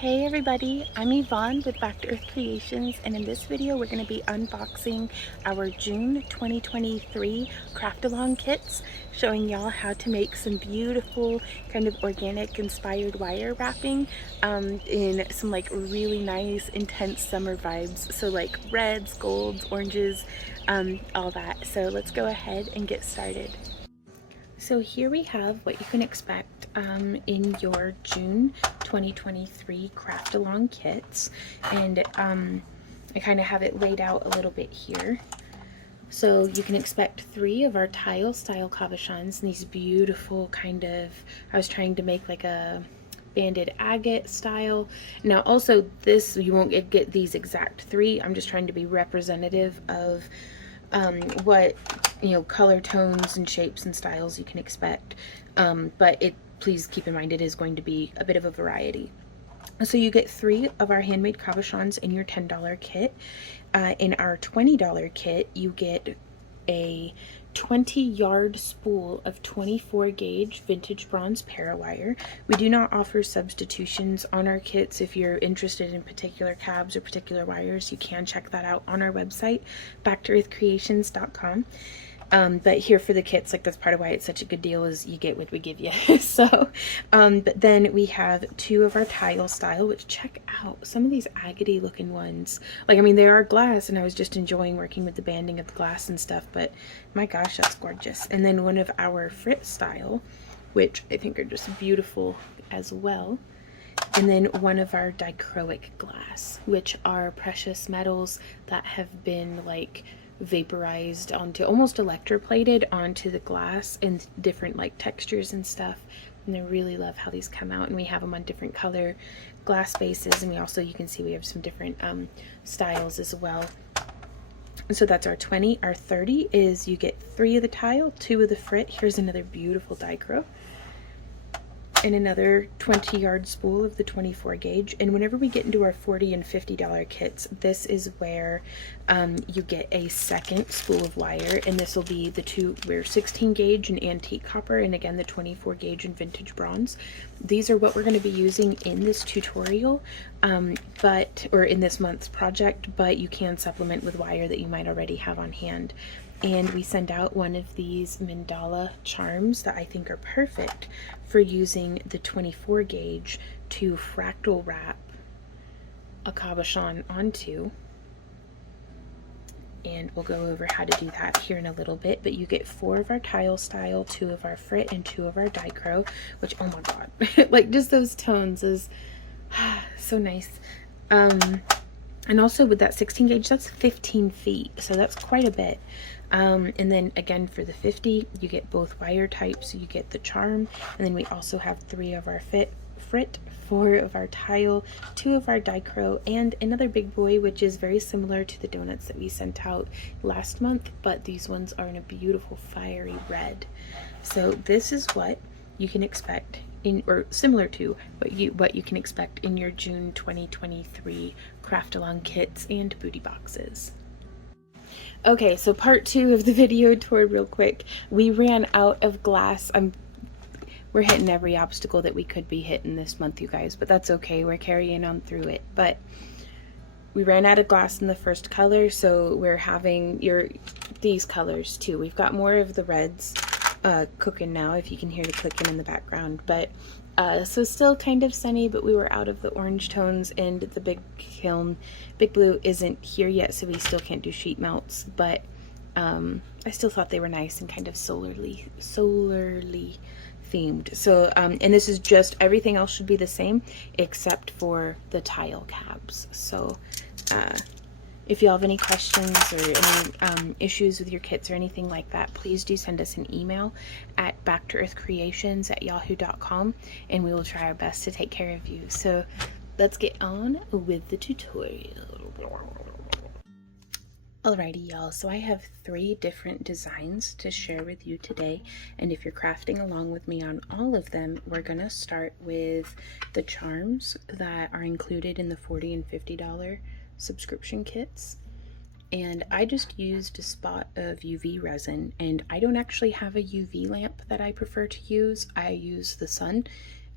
Hey everybody, I'm Yvonne with Back to Earth Creations, and in this video we're going to be unboxing our June 2023 craft along kits, showing y'all how to make some beautiful kind of organic inspired wire wrapping in some like really nice intense summer vibes, so like reds, golds, oranges, all that. So let's go ahead and get started. So here we have what you can expect in your June 2023 craft along kits, and I kind of have it laid out a little bit here. So you can expect 3 of our tile style cabochons, these beautiful kind of, I was trying to make like a banded agate style. Now also this, you won't get these exact 3, I'm just trying to be representative of what color tones and shapes and styles you can expect, but please keep in mind it is going to be a bit of a variety. So you get 3 of our handmade cabochons in your $10 kit. In our $20 kit you get a 20-yard spool of 24 gauge vintage bronze parawire. We do not offer substitutions on our kits. If you're interested in particular cabs or particular wires, you can check that out on our website, backtoearthcreations.com. But here for the kits, like that's part of why it's such a good deal, is you get what we give you. So, but then we have 2 of our tile style, which check out some of these agate looking ones. Like, I mean, they are glass, and I was just enjoying working with the banding of the glass and stuff, but my gosh, that's gorgeous. And then one of our frit style, which I think are just beautiful as well. And then one of our dichroic glass, which are precious metals that have been like vaporized onto, almost electroplated onto the glass in different like textures and stuff, and I really love how these come out. And we have them on different color glass bases, and we also, you can see we have some different styles as well. So that's our 20. Our 30 is you get 3 of the tile, 2 of the frit. Here's another beautiful dichro, and another 20-yard spool of the 24 gauge. And whenever we get into our $40 and $50 kits, this is where you get a second spool of wire, and this will be the 2, we're 16 gauge and antique copper, and again the 24 gauge and vintage bronze. These are what we're going to be using in this tutorial, or in this month's project, but you can supplement with wire that you might already have on hand. And we send out one of these mandala charms that I think are perfect for using the 24 gauge to fractal wrap a cabochon onto. And we'll go over how to do that here in a little bit. But you get 4 of our tile style, 2 of our frit, and 2 of our dichro, which, oh my god, like just those tones is so nice. And also with that 16 gauge, that's 15 feet, so that's quite a bit. And then again for the 50, you get both wire types. So you get the charm, and then we also have 3 of our frit, 4 of our tile, 2 of our dichro, and another big boy, which is very similar to the donuts that we sent out last month, but these ones are in a beautiful fiery red. So this is what you can expect in, or similar to what you can expect in your June 2023 craft along kits and booty boxes. Okay, so part 2 of the video tour real quick. We ran out of glass. We're hitting every obstacle that we could be hitting this month, you guys, but that's okay. We're carrying on through it. But we ran out of glass in the first color, so we're having these colors too. We've got more of the reds cooking now, if you can hear the clicking in the background. But so still kind of sunny, but we were out of the orange tones, and the big kiln, Big Blue, isn't here yet, so we still can't do sheet melts, but I still thought they were nice and kind of solarly themed. So and this is just, everything else should be the same except for the tile cabs. So if you have any questions or any issues with your kits or anything like that, please do send us an email at backtoearthcreations@yahoo.com, and we will try our best to take care of you. So let's get on with the tutorial. Alrighty y'all, so I have 3 different designs to share with you today, and if you're crafting along with me on all of them, we're gonna start with the charms that are included in the $40 and $50 subscription kits. And I just used a spot of UV resin, and I don't actually have a UV lamp that I prefer to use. I use the sun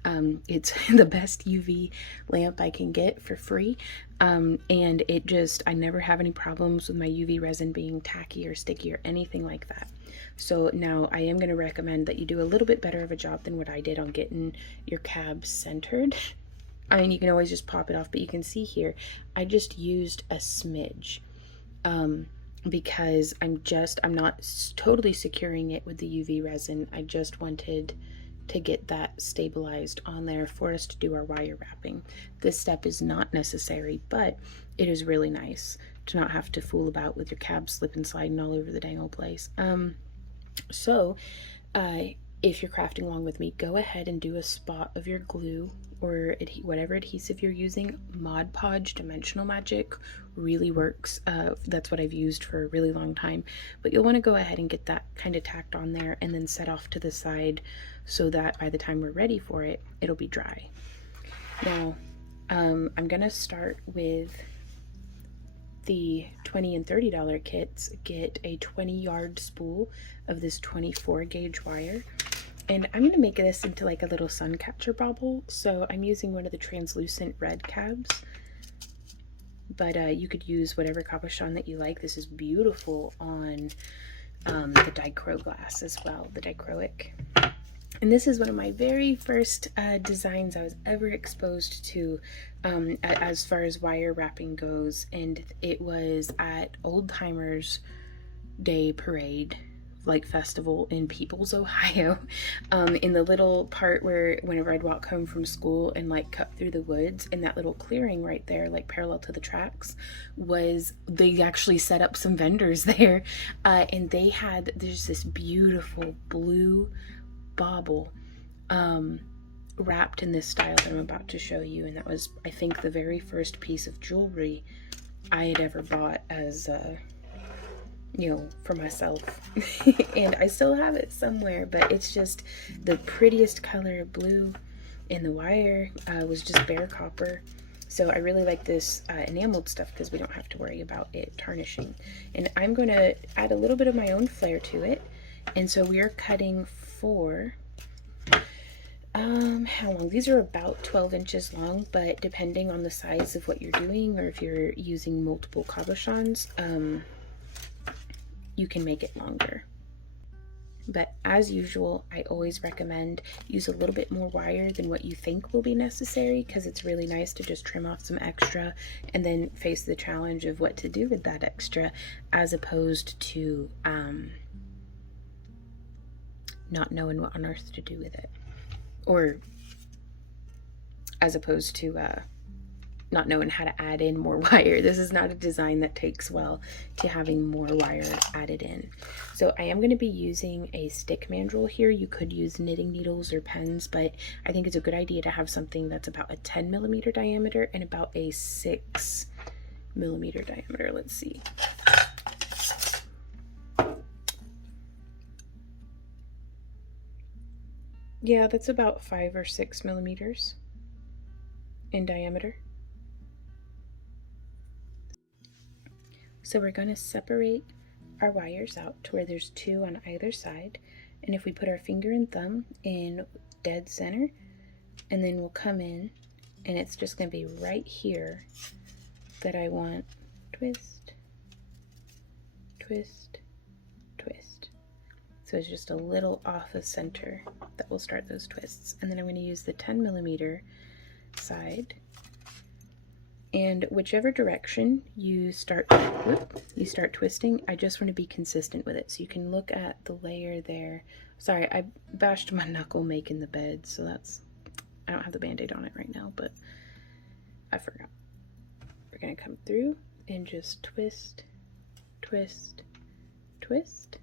It's the best UV lamp I can get for free. And I never have any problems with my UV resin being tacky or sticky or anything like that. So now I am going to recommend that you do a little bit better of a job than what I did on getting your cabs centered. I mean, you can always just pop it off, but you can see here, I just used a smidge. Because I'm not totally securing it with the UV resin. I just wanted to get that stabilized on there for us to do our wire wrapping. This step is not necessary, but it is really nice to not have to fool about with your cab slipping sliding all over the dang old place. If you're crafting along with me, go ahead and do a spot of your glue or whatever adhesive you're using. Mod Podge Dimensional Magic really works. That's what I've used for a really long time. But you'll want to go ahead and get that kind of tacked on there and then set off to the side so that by the time we're ready for it, it'll be dry. Now, I'm going to start with the $20 and $30 kits. Get a 20-yard spool of this 24 gauge wire. And I'm going to make this into like a little sun catcher bauble. So I'm using one of the translucent red cabs. But you could use whatever cabochon that you like. This is beautiful on the dichro glass as well, the dichroic. And this is one of my very first designs I was ever exposed to as far as wire wrapping goes. And it was at Old Timers Day Parade, like festival in Peoples, Ohio, in the little part where whenever I'd walk home from school and like cut through the woods, in that little clearing right there, like parallel to the tracks, they actually set up some vendors there, and there's this beautiful blue bauble wrapped in this style that I'm about to show you, and that was, I think, the very first piece of jewelry I had ever bought as for myself. And I still have it somewhere, but it's just the prettiest color of blue, and the wire was just bare copper. So I really like this enameled stuff because we don't have to worry about it tarnishing. And I'm going to add a little bit of my own flair to it. And so we are cutting for how long? These are about 12 inches long, but depending on the size of what you're doing, or if you're using multiple cabochons, you can make it longer. But as usual, I always recommend use a little bit more wire than what you think will be necessary, because it's really nice to just trim off some extra and then face the challenge of what to do with that extra, as opposed to not knowing what on earth to do with it, or as opposed to not knowing how to add in more wire. This is not a design that takes well to having more wire added in. So I am going to be using a stick mandrel here. You could use knitting needles or pens, but I think it's a good idea to have something that's about a 10 millimeter diameter and about a 6 millimeter diameter. Let's see. Yeah, that's about 5 or 6 millimeters in diameter. So we're going to separate our wires out to where there's 2 on either side. And if we put our finger and thumb in dead center, and then we'll come in, and it's just going to be right here that I want twist, twist, twist. So it's just a little off of center that will start those twists. And then I'm going to use the 10 millimeter side. And whichever direction you start twisting, I just want to be consistent with it. So you can look at the layer there. Sorry, I bashed my knuckle making the bed, so I don't have the band-aid on it right now, but I forgot. We're going to come through and just twist, twist, twist.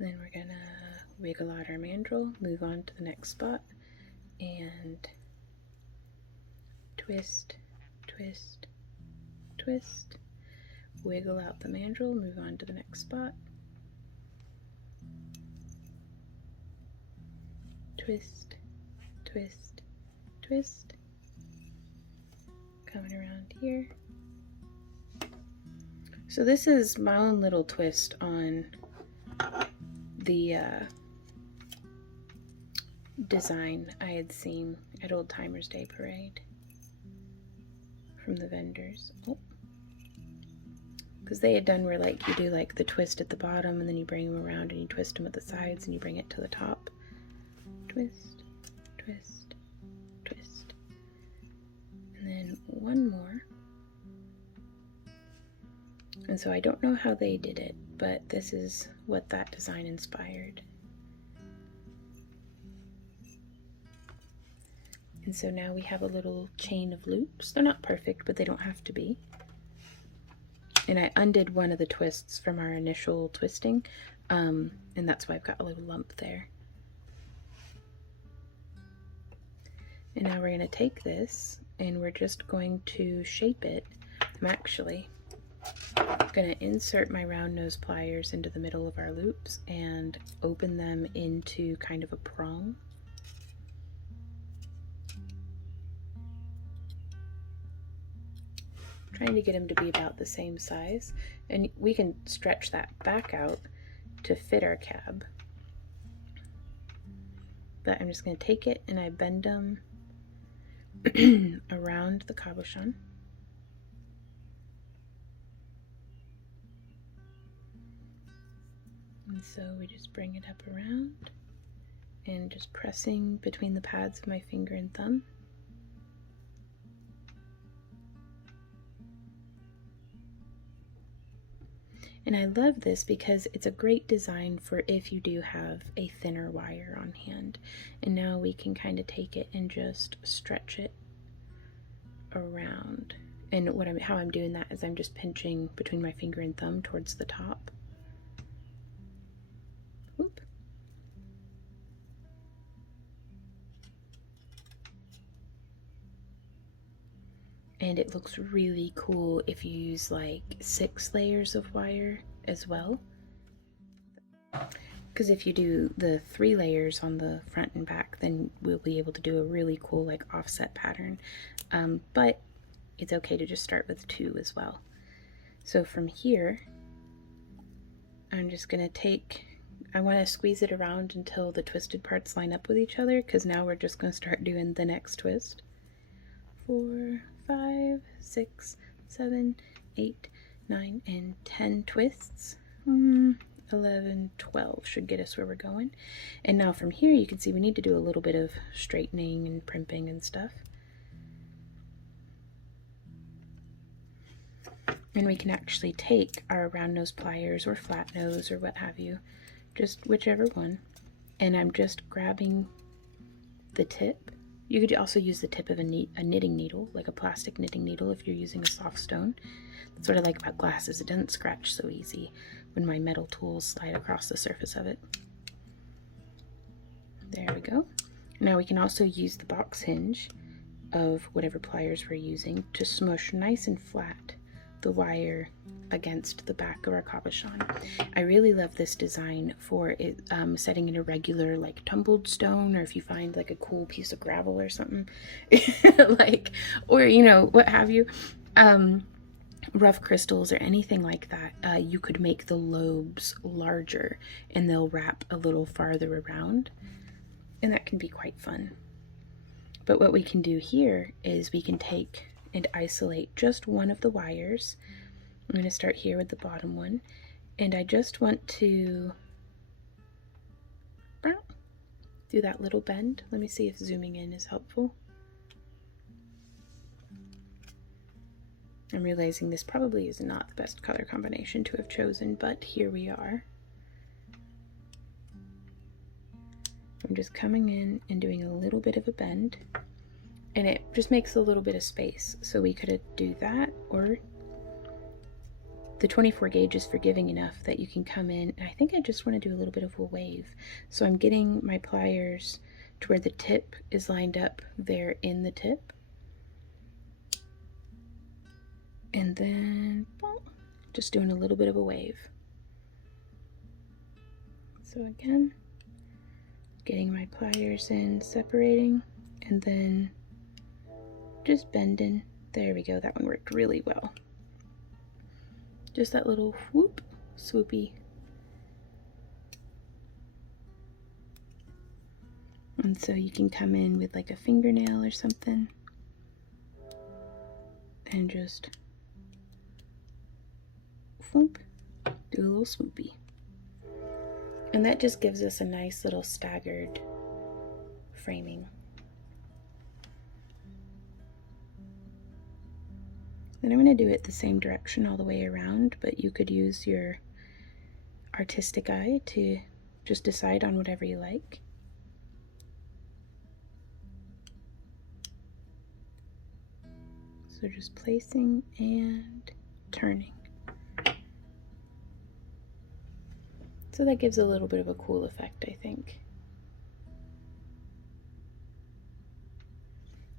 And then we're going to wiggle out our mandrel, move on to the next spot, and twist, twist, twist, wiggle out the mandrel, move on to the next spot, twist, twist, twist, coming around here. So this is my own little twist on the design I had seen at Old Timers Day Parade from the vendors. Oh. Because they had done where like you do like the twist at the bottom and then you bring them around and you twist them at the sides and you bring it to the top. Twist, twist, twist. And then one more. And so I don't know how they did it, but this is what that design inspired. And so now we have a little chain of loops. They're not perfect, but they don't have to be. And I undid one of the twists from our initial twisting, and that's why I've got a little lump there. And now we're going to take this and we're just going to shape it. I'm actually going to insert my round nose pliers into the middle of our loops and open them into kind of a prong. Trying to get them to be about the same size, and we can stretch that back out to fit our cab. But I'm just going to take it and I bend them around the cabochon. And so we just bring it up around and just pressing between the pads of my finger and thumb. And I love this because it's a great design for if you do have a thinner wire on hand. And now we can kind of take it and just stretch it around. And how I'm doing that is I'm just pinching between my finger and thumb towards the top. Whoop. And it looks really cool if you use like 6 layers of wire as well. Because if you do the 3 layers on the front and back, then we'll be able to do a really cool like offset pattern. But it's okay to just start with 2 as well. So from here, I'm just gonna I want to squeeze it around until the twisted parts line up with each other, because now we're just gonna start doing the next twist. 4, 5, 6, 7, 8, 9, and 10 twists. 11, 12 should get us where we're going. And now from here you can see we need to do a little bit of straightening and primping and stuff. And we can actually take our round nose pliers or flat nose or what have you, just whichever one, and I'm just grabbing the tip. You could also use the tip of a knitting needle, like a plastic knitting needle if you're using a soft stone. That's what I like about glasses. It doesn't scratch so easy when my metal tools slide across the surface of it. There we go. Now we can also use the box hinge of whatever pliers we're using to smush nice and flat the wire against the back of our cabochon. I really love this design for it, setting in a regular like tumbled stone, or if you find like a cool piece of gravel or something, like, or you know, what have you, rough crystals or anything like that. You could make the lobes larger and they'll wrap a little farther around, and that can be quite fun. But what we can do here is we can take and isolate just one of the wires. I'm going to start here with the bottom one, and I just want to do that little bend. Let me see if zooming in is helpful. I'm realizing this probably is not the best color combination to have chosen, but here we are. I'm just coming in and doing a little bit of a bend, and it just makes a little bit of space. So we could do that, or the 24 gauge is forgiving enough that you can come in, and I think I just want to do a little bit of a wave. So I'm getting my pliers to where the tip is lined up there in the tip. And then just doing a little bit of a wave. So again, getting my pliers in, separating, and then just bending. There we go, that one worked really well. Just that little whoop, swoopy. And so you can come in with like a fingernail or something and just whoop, do a little swoopy. And that just gives us a nice little staggered framing. Then I'm going to do it the same direction all the way around, but you could use your artistic eye to just decide on whatever you like. So just placing and turning. So that gives a little bit of a cool effect, I think.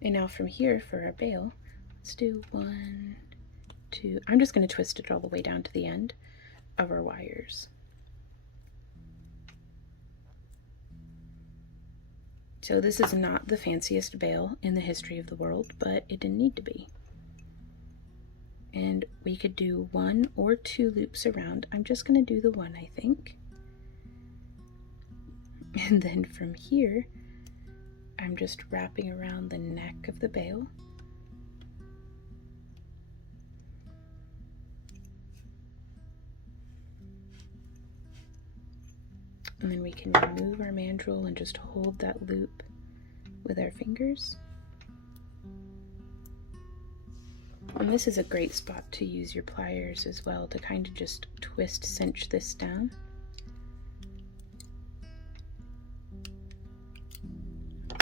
And now from here for our bail, let's do 1, 2, I'm just going to twist it all the way down to the end of our wires. So this is not the fanciest bail in the history of the world, but it didn't need to be. And we could do 1 or 2 loops around. I'm just going to do the 1, I think. And then from here, I'm just wrapping around the neck of the bail. And then we can remove our mandrel and just hold that loop with our fingers. And this is a great spot to use your pliers as well to kind of just twist, cinch this down.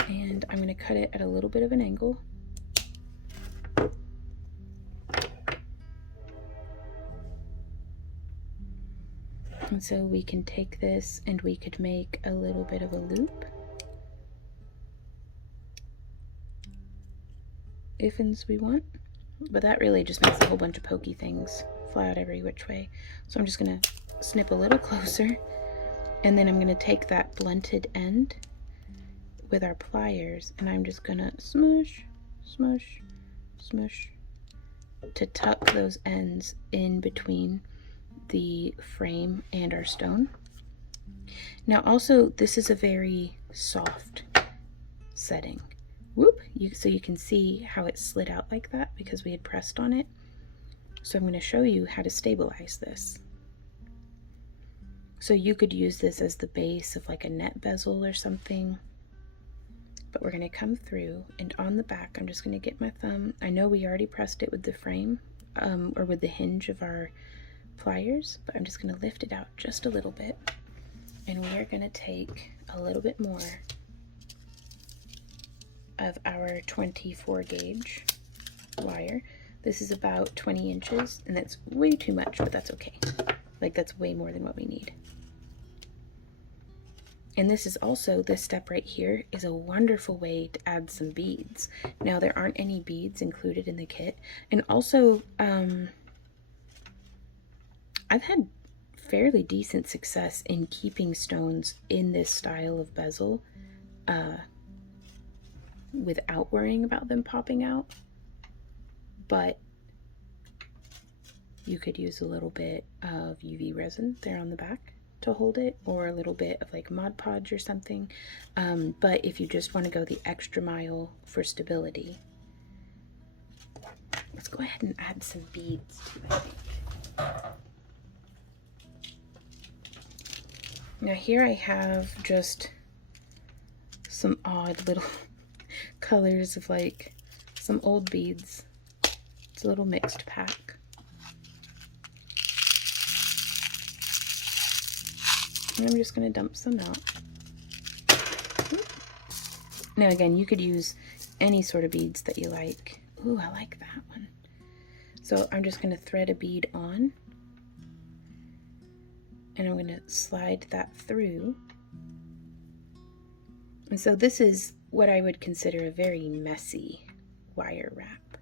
And I'm going to cut it at a little bit of an angle. And so we can take this and we could make a little bit of a loop. If we want. But that really just makes a whole bunch of pokey things fly out every which way. So I'm just going to snip a little closer. And then I'm going to take that blunted end with our pliers and I'm just going to smush, smush, smush to tuck those ends in between the frame and our stone. Now also, this is a very soft setting. Whoop! So you can see how it slid out like that because we had pressed on it. So I'm going to show you how to stabilize this. So you could use this as the base of like a net bezel or something. But we're going to come through, and on the back I'm just going to get my thumb. I know we already pressed it with the frame or with the hinge of our pliers, but I'm just going to lift it out just a little bit, and we are going to take a little bit more of our 24 gauge wire. This is about 20 inches, and that's way too much, but that's okay. Like, that's way more than what we need. And this is also, this step right here is a wonderful way to add some beads. Now, there aren't any beads included in the kit. And also, I've had fairly decent success in keeping stones in this style of bezel without worrying about them popping out. But you could use a little bit of UV resin there on the back to hold it, or a little bit of like Mod Podge or something. But if you just want to go the extra mile for stability, let's go ahead and add some beads to it, I think. Now here I have just some odd little colors of like some old beads. It's a little mixed pack. And I'm just going to dump some out. Now again, you could use any sort of beads that you like. Ooh, I like that one. So I'm just going to thread a bead on, and I'm going to slide that through. And so this is what I would consider a very messy wire wrap.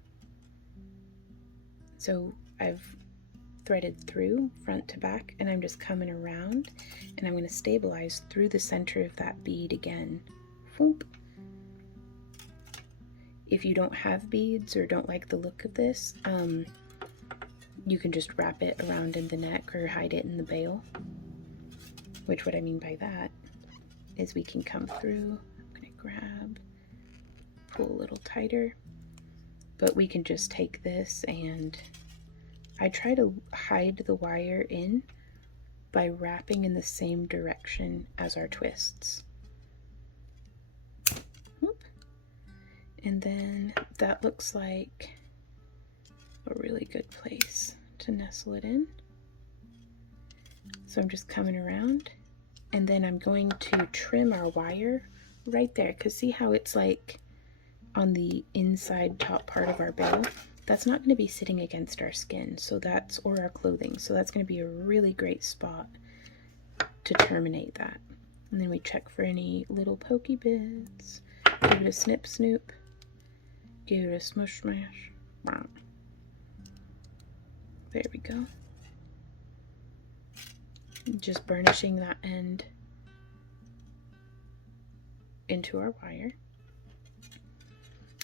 So I've threaded through front to back, and I'm just coming around, and I'm going to stabilize through the center of that bead again. Whoop. If you don't have beads or don't like the look of this, you can just wrap it around in the neck or hide it in the bail. Which, what I mean by that is we can come through. I'm going to grab, pull a little tighter, but we can just take this, and I try to hide the wire in by wrapping in the same direction as our twists. Whoop. And then that looks like a really good place to nestle it in. So I'm just coming around, and then I'm going to trim our wire right there, because see how it's like on the inside top part of our bell? That's not going to be sitting against our skin, so that's, or our clothing, so that's going to be a really great spot to terminate that. And then we check for any little pokey bits, give it a snip snoop, give it a smush smash. There we go. Just burnishing that end into our wire.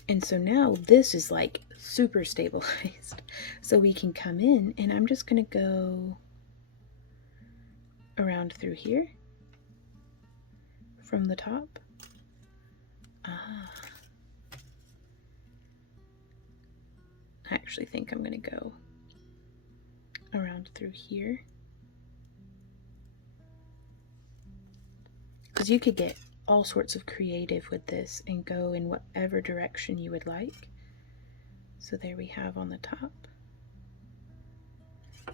And so now this is like super stabilized. So we can come in, and I'm just gonna go around through here from the top. I actually think I'm gonna go around through here, because you could get all sorts of creative with this and go in whatever direction you would like. So there we have on the top,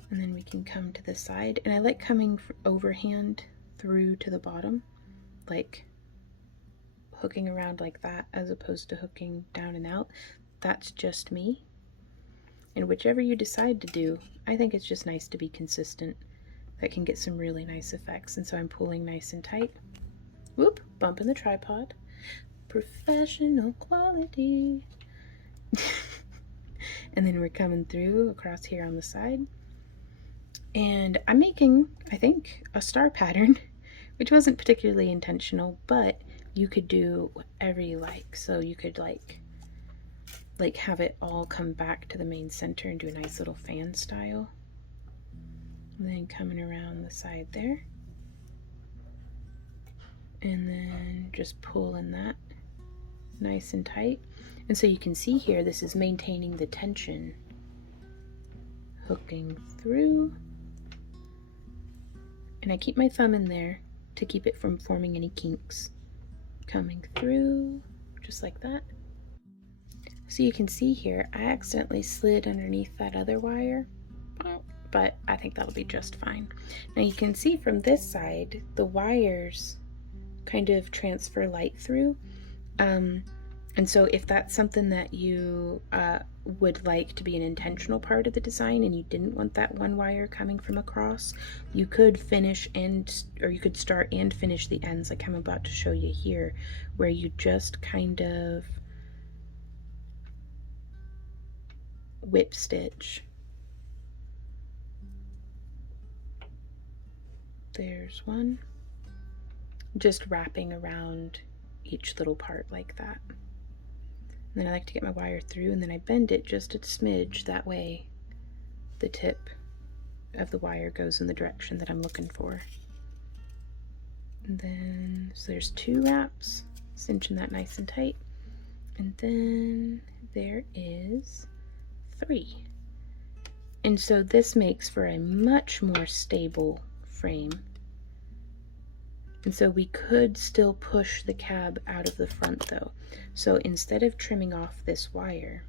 and then we can come to the side, and I like coming overhand through to the bottom, like hooking around like that as opposed to hooking down and out. That's just me, and whichever you decide to do, I think it's just nice to be consistent. That can get some really nice effects. And so I'm pulling nice and tight. Whoop, bumping the tripod. Professional quality. And then we're coming through across here on the side. And I'm making, I think, a star pattern, which wasn't particularly intentional, but you could do whatever you like. So you could like have it all come back to the main center and do a nice little fan style. And then coming around the side there. And then just pulling that nice and tight. And so you can see here, this is maintaining the tension. Hooking through. And I keep my thumb in there to keep it from forming any kinks. Coming through, just like that. So you can see here, I accidentally slid underneath that other wire, but I think that'll be just fine. Now you can see from this side, the wires kind of transfer light through. And so if that's something that you would like to be an intentional part of the design and you didn't want that one wire coming from across, you could finish or you could start and finish the ends like I'm about to show you here, where you just kind of whip stitch. There's one. Just wrapping around each little part like that. And then I like to get my wire through, and then I bend it just a smidge, that way the tip of the wire goes in the direction that I'm looking for. And then, so there's 2 wraps, cinching that nice and tight. And then there is 3. And so this makes for a much more stable frame. And so we could still push the cab out of the front though. So instead of trimming off this wire,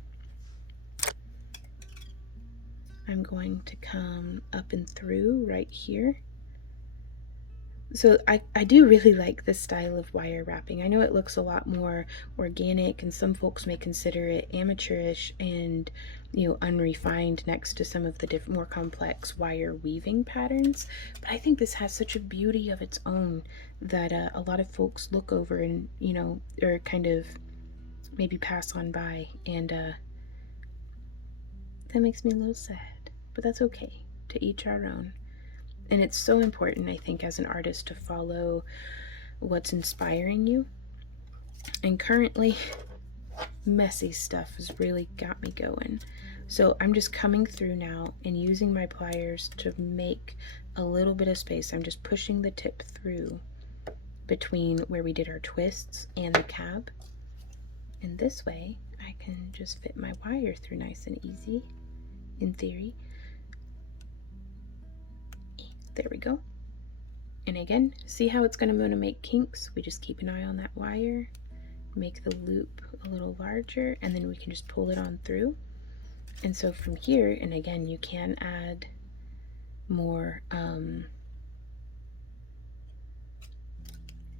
I'm going to come up and through right here. So I do really like this style of wire wrapping. I know it looks a lot more organic, and some folks may consider it amateurish and, you know, unrefined next to some of the more complex wire weaving patterns. But I think this has such a beauty of its own that a lot of folks look over and, you know, or kind of maybe pass on by, and that makes me a little sad. But that's okay. To each our own. And it's so important, I think, as an artist to follow what's inspiring you. And currently, messy stuff has really got me going. So I'm just coming through now and using my pliers to make a little bit of space. I'm just pushing the tip through between where we did our twists and the cab. And this way I can just fit my wire through nice and easy, in theory. There we go. And again, see how it's going to make kinks? We just keep an eye on that wire, make the loop a little larger, and then we can just pull it on through. And so from here, and again, you can add more,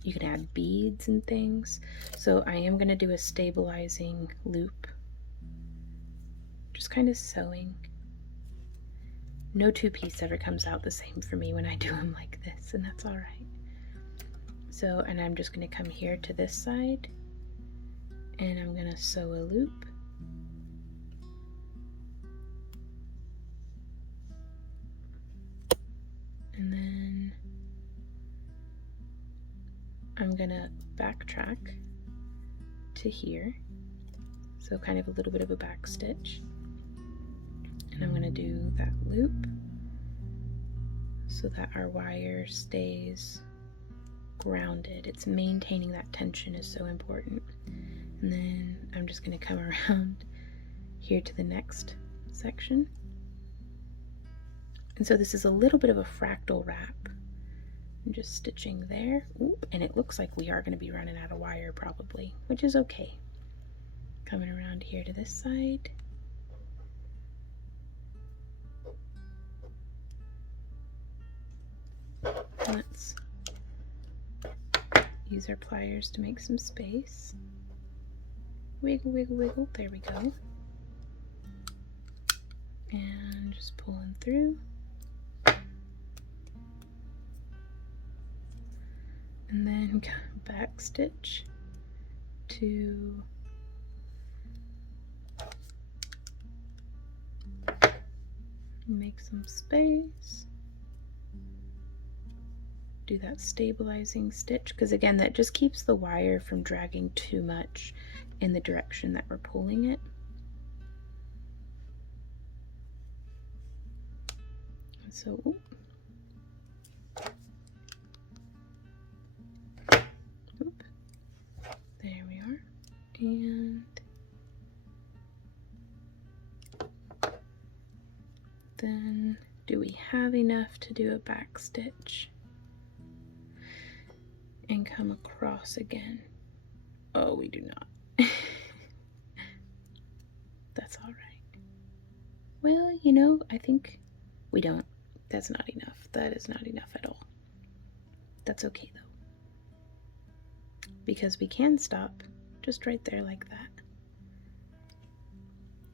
you can add beads and things. So I am going to do a stabilizing loop, just kind of sewing. No two-piece ever comes out the same for me when I do them like this, and that's all right. So, and I'm just going to come here to this side, and I'm going to sew a loop. And then I'm going to backtrack to here, so kind of a little bit of a back stitch. And I'm going to do that loop so that our wire stays grounded. It's maintaining that tension is so important. And then I'm just going to come around here to the next section. And so this is a little bit of a fractal wrap. I'm just stitching there. Oop, and it looks like we are going to be running out of wire probably, which is okay. Coming around here to this side. Let's use our pliers to make some space. Wiggle, wiggle, wiggle. There we go. And just pulling through. And then back stitch to make some space. Do that stabilizing stitch, because again, that just keeps the wire from dragging too much in the direction that we're pulling it. And so, oop, there we are. And then, do we have enough to do a back stitch and come across again? Oh, we do not. That's all right. Well, you know, I think we don't. That's not enough. That is not enough at all. That's okay though, because we can stop just right there like that.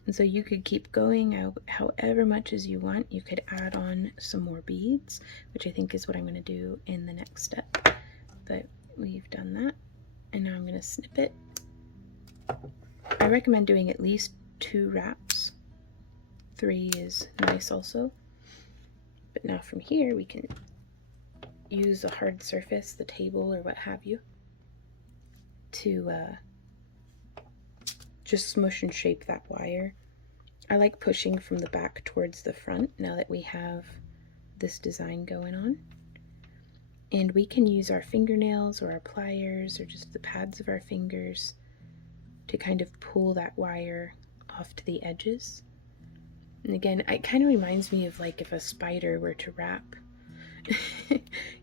And so you could keep going however much as you want. You could add on some more beads, which I think is what I'm going to do in the next step. But we've done that, and now I'm going to snip it. I recommend doing at least 2 wraps. 3 is nice also. But now from here we can use a hard surface, the table or what have you, to just smush and shape that wire. I like pushing from the back towards the front now that we have this design going on. And we can use our fingernails or our pliers or just the pads of our fingers to kind of pull that wire off to the edges. And again, it kind of reminds me of like if a spider were to wrap,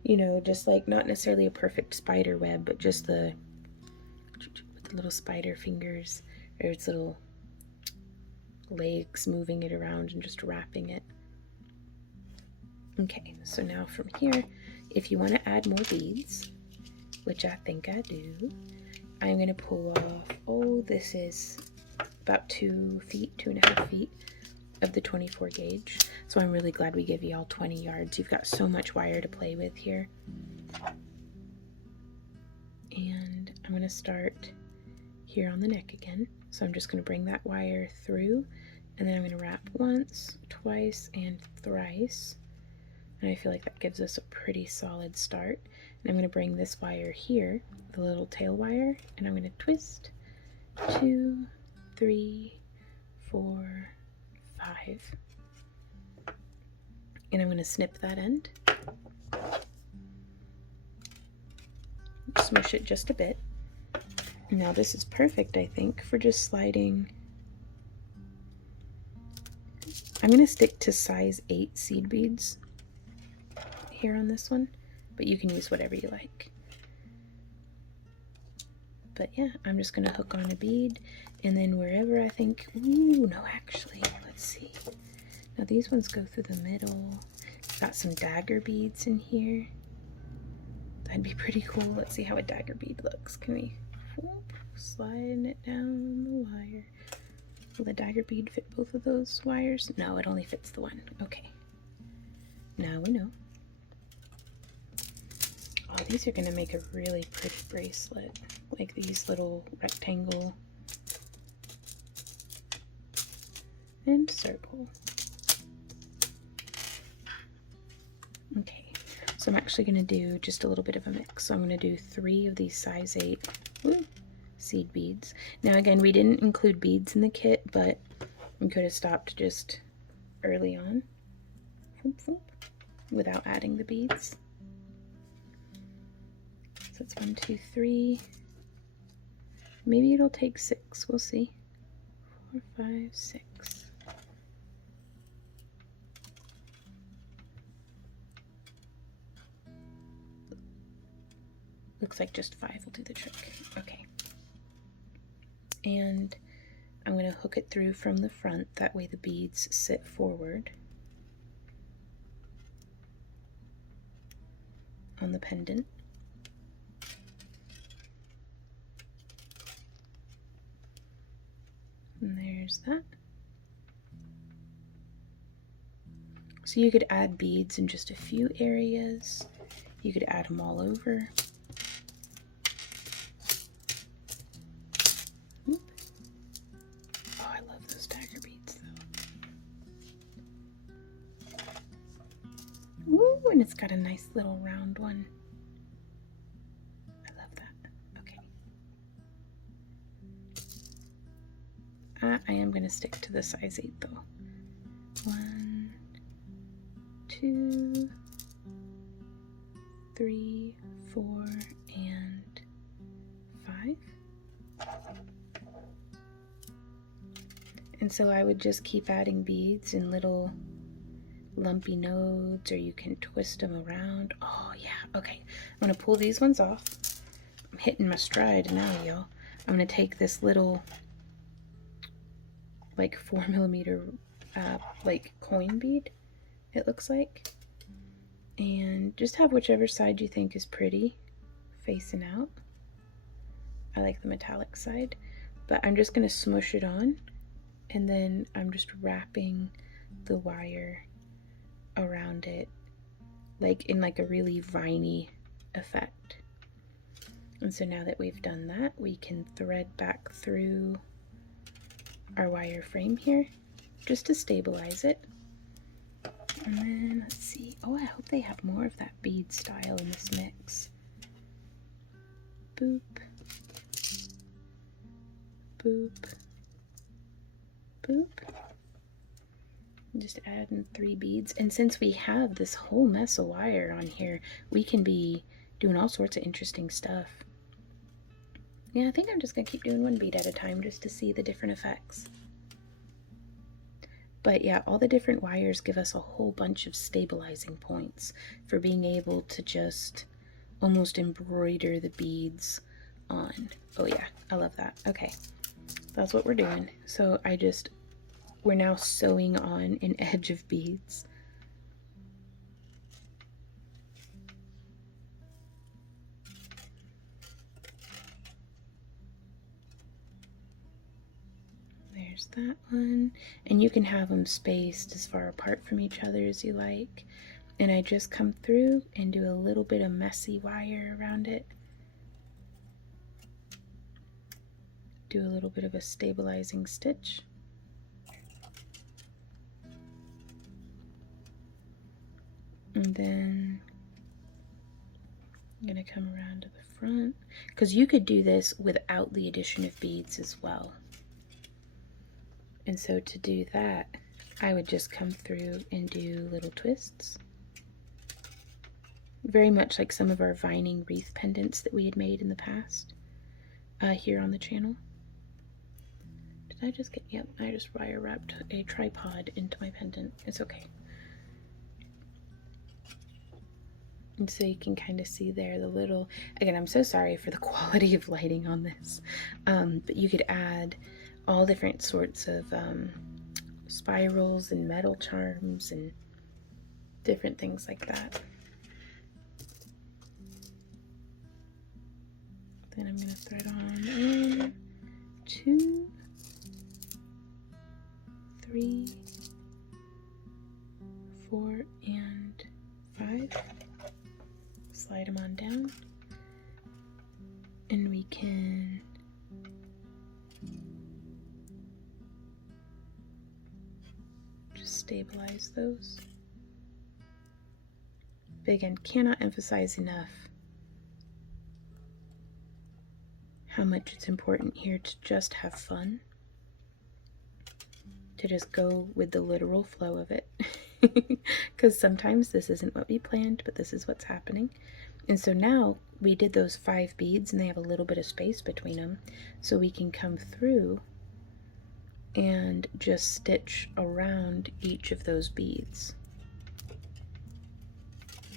you know, just like not necessarily a perfect spider web, but just the little spider fingers or its little legs moving it around and just wrapping it. Okay, so now from here, if you want to add more beads, which I think I do, I'm going to pull off, oh, this is about 2 feet, 2.5 feet of the 24 gauge. So I'm really glad we give you all 20 yards. You've got so much wire to play with here. And I'm going to start here on the neck again. So I'm just going to bring that wire through, and then I'm going to wrap once, twice, and thrice. And I feel like that gives us a pretty solid start. And I'm going to bring this wire here, the little tail wire, and I'm going to twist 2, 3, 4, 5. And I'm going to snip that end. smush it just a bit. Now this is perfect, I think, for just sliding. I'm going to stick to size 8 seed beads here on this one, but you can use whatever you like. But yeah, I'm just going to hook on a bead, and then wherever I think, ooh, no, actually, let's see. Now these ones go through the middle. Got some dagger beads in here. That'd be pretty cool. Let's see how a dagger bead looks. Can we slide it down the wire? Will the dagger bead fit both of those wires? No, it only fits the one. Okay. Now we know. Oh, these are gonna make a really pretty bracelet. Like these little rectangle and circle. Okay, so I'm actually going to do just a little bit of a mix. So I'm going to do 3 of these size 8 seed beads. Now again, we didn't include beads in the kit, but we could have stopped just early on without adding the beads. So it's 1, 2, 3. Maybe it'll take 6. We'll see. 4, 5, 6. Looks like just 5 will do the trick. Okay. And I'm going to hook it through from the front. That way the beads sit forward on the pendant. And there's that. So you could add beads in just a few areas. You could add them all over. Oh, I love those dagger beads though. Ooh, and it's got a nice little round one. I love that. Okay. I am going to stick to the size 8 though. 1, 2, 3, 4, and 5. And so I would just keep adding beads in little lumpy nodes, or you can twist them around. Oh yeah, okay. I'm gonna pull these ones off. I'm hitting my stride now, y'all. I'm gonna take this little like 4mm like coin bead, it looks like, and just have whichever side you think is pretty facing out. I like the metallic side, but I'm just gonna smush it on, and then I'm just wrapping the wire around it like in like a really viney effect. And so now that we've done that, we can thread back through our wire frame here just to stabilize it. And then let's see, oh, I hope they have more of that bead style in this mix. Boop, boop, boop. Just adding 3 beads, and since we have this whole mess of wire on here, we can be doing all sorts of interesting stuff. Yeah, I think I'm just gonna keep doing 1 bead at a time just to see the different effects. But yeah, all the different wires give us a whole bunch of stabilizing points for being able to just almost embroider the beads on. Oh yeah, I love that. Okay, that's what we're doing. So we're now sewing on an edge of beads. There's that one. And you can have them spaced as far apart from each other as you like. And I just come through and do a little bit of messy wire around it. Do a little bit of a stabilizing stitch. And then I'm gonna come around to the front, because you could do this without the addition of beads as well. And so to do that, I would just come through and do little twists. very much like some of our vining wreath pendants that we had made in the past here on the channel. Did I just get, yep, I just wire wrapped a tripod into my pendant. It's okay. And so you can kind of see there the little, again, I'm so sorry for the quality of lighting on this, but you could add all different sorts of spirals and metal charms and different things like that. Then I'm going to thread on 1, 2, 3, 4, and 5. Slide them on down, and we can just stabilize those. But again, cannot emphasize enough how much it's important here to just have fun, to just go with the literal flow of it. Because sometimes this isn't what we planned, but this is what's happening. And so now we did those 5 beads and they have a little bit of space between them, so we can come through and just stitch around each of those beads.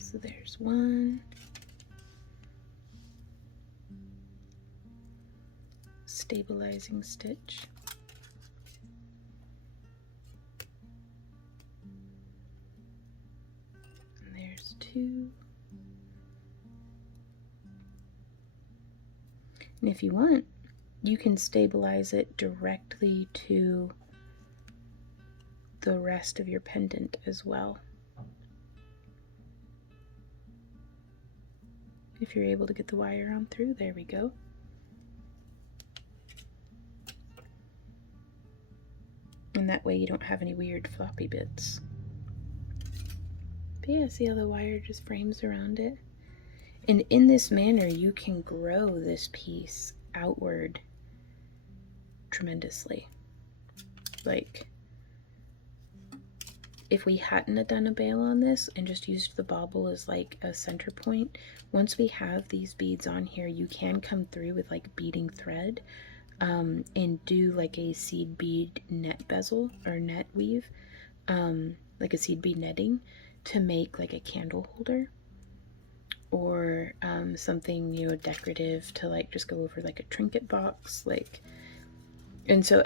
So there's 1, stabilizing stitch, and there's 2. And if you want, you can stabilize it directly to the rest of your pendant as well, if you're able to get the wire on through. There we go. And that way you don't have any weird floppy bits. But yeah, see how the wire just frames around it? And in this manner, you can grow this piece outward tremendously. Like, if we hadn't have done a bail on this and just used the bauble as like a center point, once we have these beads on here, you can come through with like beading thread and do like a seed bead net bezel or net weave, like a seed bead netting, to make like a candle holder or something, you know, decorative to like just go over like a trinket box, like. And so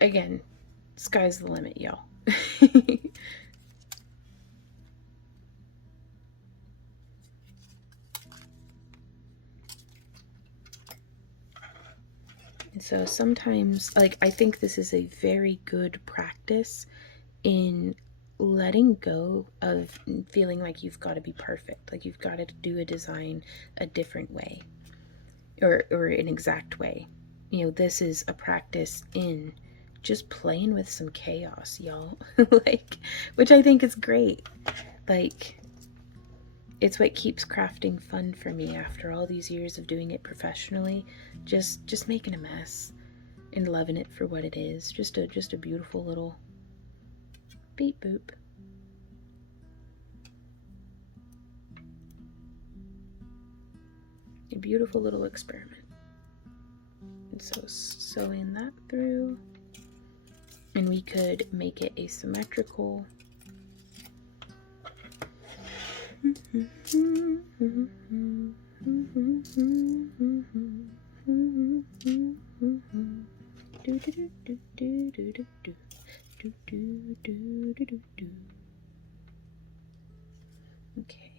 again, sky's the limit, y'all. And so sometimes, like, I think this is a very good practice in letting go of feeling like you've got to be perfect, like you've got to do a design a different way or an exact way. You know, this is a practice in just playing with some chaos, y'all. Like, which I think is great. Like, it's what keeps crafting fun for me after all these years of doing it professionally. Just making a mess and loving it for what it is. Just a beautiful little beep boop. A beautiful little experiment. And so sewing that through, and we could make it asymmetrical. Okay.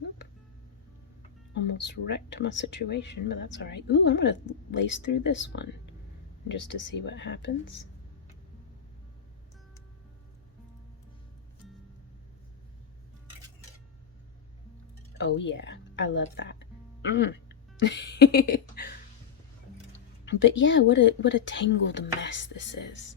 Nope. Almost wrecked my situation, but that's alright. Ooh, I'm gonna lace through this one just to see what happens. Oh yeah, I love that. But yeah, what a tangled mess this is.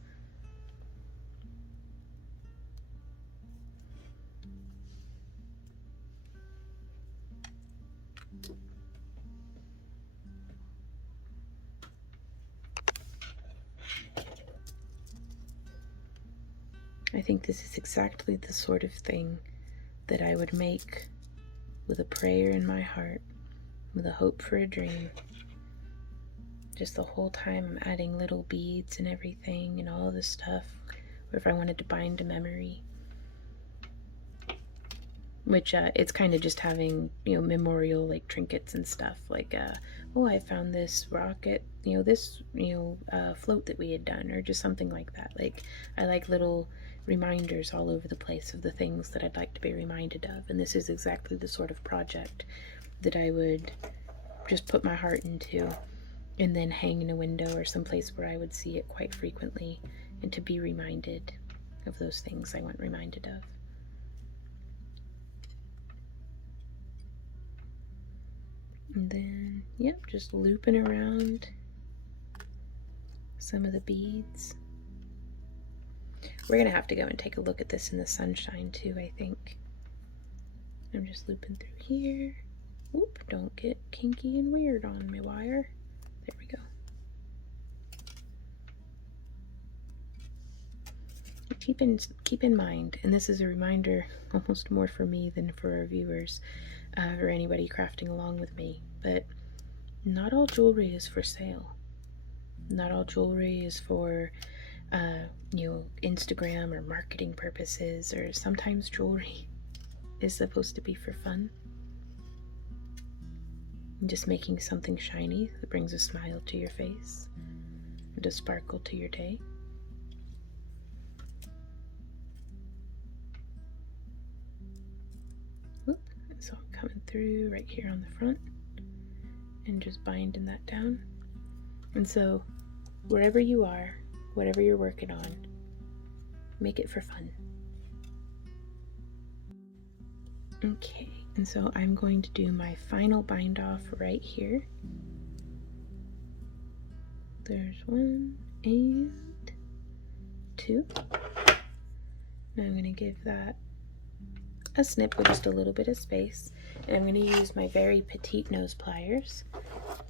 I think this is exactly the sort of thing that I would make with a prayer in my heart, with a hope for a dream. Just the whole time I'm adding little beads and everything and all this stuff, or if I wanted to bind a memory. Which it's kind of just having, you know, memorial like trinkets and stuff, like oh, I found this rocket, you know, this, you know, float that we had done, or just something like that. Like, I like little reminders all over the place of the things that I'd like to be reminded of, and this is exactly the sort of project that I would just put my heart into and then hang in a window or someplace where I would see it quite frequently, and to be reminded of those things I want reminded of. And then, yep, just looping around some of the beads. We're gonna have to go and take a look at this in the sunshine too, I think. I'm just looping through here. Oop, don't get kinky and weird on me, wire. There we go. Keep in mind, and this is a reminder almost more for me than for our viewers, or anybody crafting along with me, but not all jewelry is for sale. Not all jewelry is for you know, Instagram or marketing purposes, or sometimes jewelry is supposed to be for fun. And just making something shiny that brings a smile to your face and a sparkle to your day. Whoop. So I'm coming through right here on the front and just binding that down. And so wherever you are, whatever you're working on, make it for fun. Okay, and so I'm going to do my final bind off right here. There's 1 and 2. Now I'm going to give that a snip with just a little bit of space, and I'm going to use my very petite nose pliers,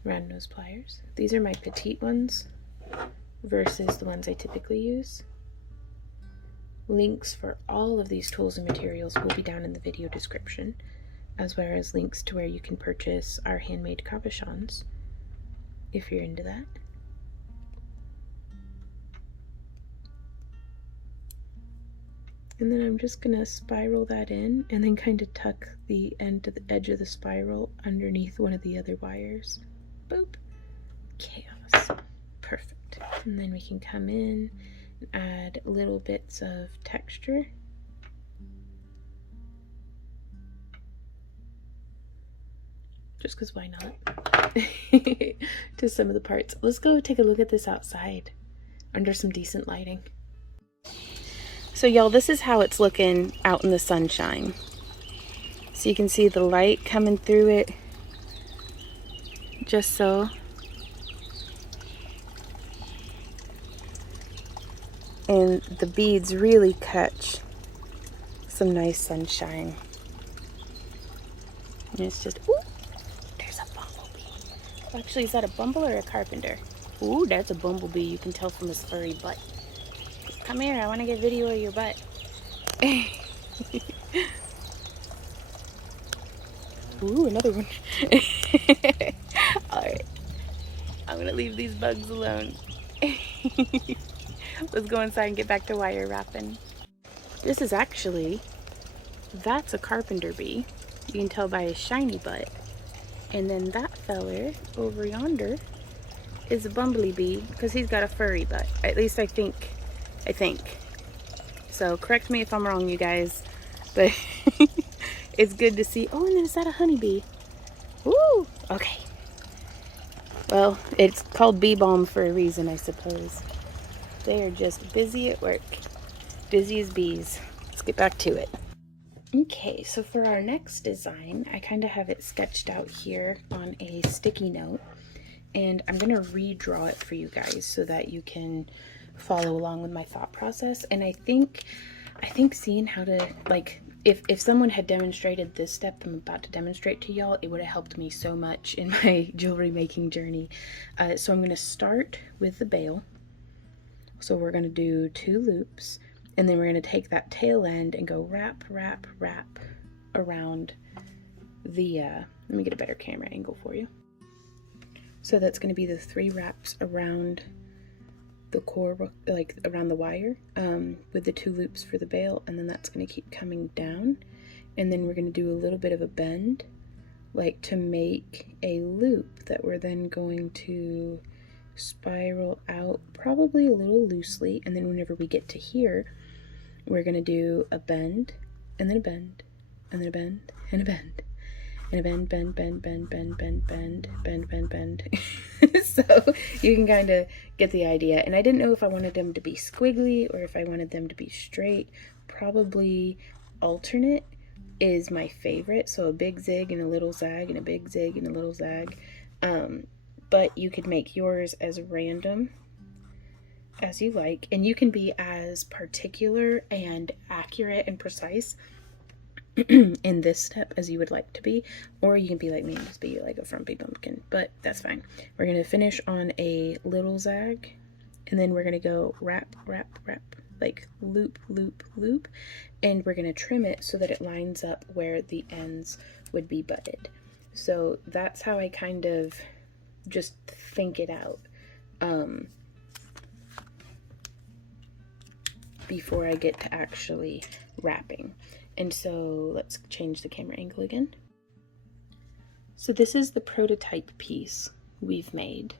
round nose pliers. These are my petite ones versus the ones I typically use. Links for all of these tools and materials will be down in the video description, as well as links to where you can purchase our handmade cabochons, if you're into that. And then I'm just gonna spiral that in and then kind of tuck the end to the edge of the spiral underneath one of the other wires. Boop. Chaos. Perfect. And then we can come in and add little bits of texture. Just because why not? To some of the parts. Let's go take a look at this outside under some decent lighting. So y'all, this is how it's looking out in the sunshine. So you can see the light coming through it, just so. And the beads really catch some nice sunshine. And it's just, ooh, there's a bumblebee. Actually, is that a bumble or a carpenter? Ooh, that's a bumblebee. You can tell from his furry butt. Come here, I want to get video of your butt. Ooh, another one. Alright. I'm going to leave these bugs alone. Let's go inside and get back to wire wrapping. This is actually, that's a carpenter bee. You can tell by his shiny butt. And then that feller over yonder is a bumblebee because he's got a furry butt. At least I think. So correct me if I'm wrong, you guys, but it's good to see. Oh, and then is that a honeybee? Woo! Okay. Well, it's called bee balm for a reason, I suppose. They are just busy at work. Busy as bees. Let's get back to it. Okay, so for our next design, I kind of have it sketched out here on a sticky note, and I'm going to redraw it for you guys so that you can follow along with my thought process. And I think seeing how to, like, if someone had demonstrated this step I'm about to demonstrate to y'all, it would have helped me so much in my jewelry making journey. So I'm going to start with the bail. So we're going to do 2 loops, And then we're going to take that tail end and go wrap, wrap, wrap around the, let me get a better camera angle for you. So that's going to be the 3 wraps around the core, like around the wire, with the 2 loops for the bail, and then that's going to keep coming down. And then we're going to do a little bit of a bend, like to make a loop that we're then going to spiral out probably a little loosely. And then whenever we get to here, we're going to do a bend, and then a bend, and then a bend, and a bend, and a bend, bend, bend, bend, bend, bend, bend, bend, bend, bend. So you can kind of get the idea. And I didn't know if I wanted them to be squiggly or if I wanted them to be straight. Probably alternate is my favorite. So a big zig and a little zag, and a big zig and a little zag. But you could make yours as random as you like, and you can be as particular and accurate and precise in this step as you would like to be, or you can be like me and just be like a frumpy pumpkin, but that's fine. We're going to finish on a little zag, and then we're going to go wrap, wrap, wrap, like loop, loop, loop, and we're going to trim it so that it lines up where the ends would be butted. So that's how I kind of just think it out before I get to actually wrapping. And so let's change the camera angle again. So this is the prototype piece we've made.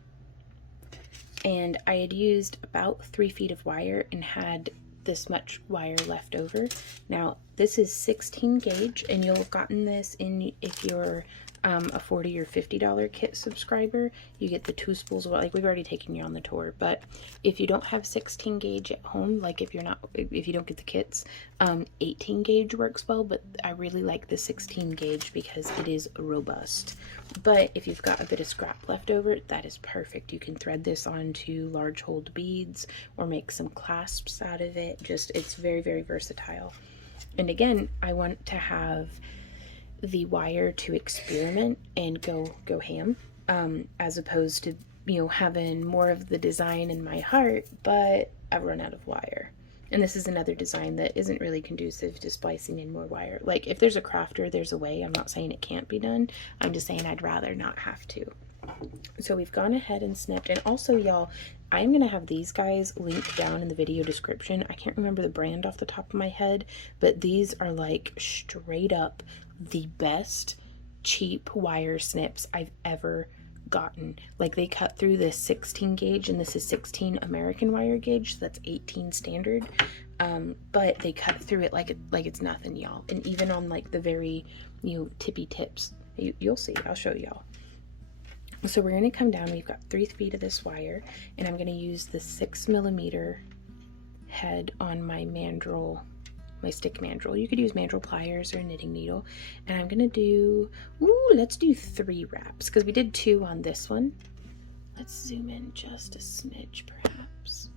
And I had used about 3 feet of wire and had this much wire left over. Now this is 16 gauge, and you'll have gotten this in if you're a $40 or $50 kit subscriber. You get the 2 spools of, like, we've already taken you on the tour, but if you don't have 16 gauge at home, like if you don't get the kits, 18 gauge works well, but I really like the 16 gauge because it is robust. But if you've got a bit of scrap left over, that is perfect. You can thread this onto large holed beads or make some clasps out of it. Just, it's very, very versatile. And again, I want to have the wire to experiment and go ham, as opposed to, you know, having more of the design in my heart, but I've run out of wire. And this is another design that isn't really conducive to splicing in more wire. Like, if there's a crafter, there's a way. I'm not saying it can't be done. I'm just saying I'd rather not have to. So we've gone ahead and snipped. And also, y'all, I'm going to have these guys linked down in the video description. I can't remember the brand off the top of my head, but these are like straight up the best cheap wire snips I've ever gotten. Like, they cut through this 16 gauge, and this is 16 American wire gauge, so that's 18 standard. But they cut through it like it's nothing, y'all. And even on like the very, you know, tippy tips, you'll see. I'll show y'all. So we're going to come down. We've got 3 feet of this wire, and I'm going to use the 6mm head on my mandrel, my stick mandrel. You could use mandrel pliers or a knitting needle. And I'm going to do, let's do 3 wraps, because we did 2 on this one. Let's zoom in just a smidge, perhaps.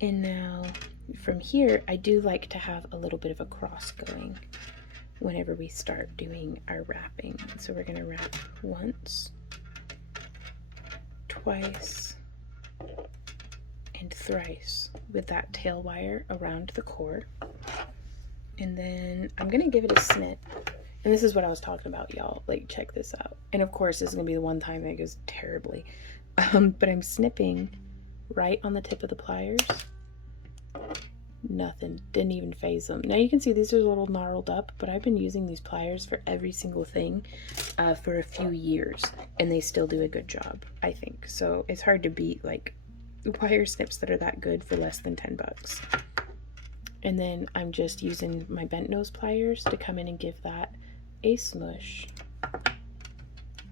And now from here, I do like to have a little bit of a cross going whenever we start doing our wrapping. So we're going to wrap once, twice, and thrice with that tail wire around the core. And then I'm going to give it a snip. And this is what I was talking about, y'all. Like, check this out. And of course, this is going to be the one time that goes terribly. But I'm snipping right on the tip of the pliers. Nothing, didn't even phase them. Now you can see these are a little gnarled up, but I've been using these pliers for every single thing for a few years, and they still do a good job, I think. So it's hard to beat like wire snips that are that good for less than 10 bucks. And then I'm just using my bent nose pliers to come in and give that a smush.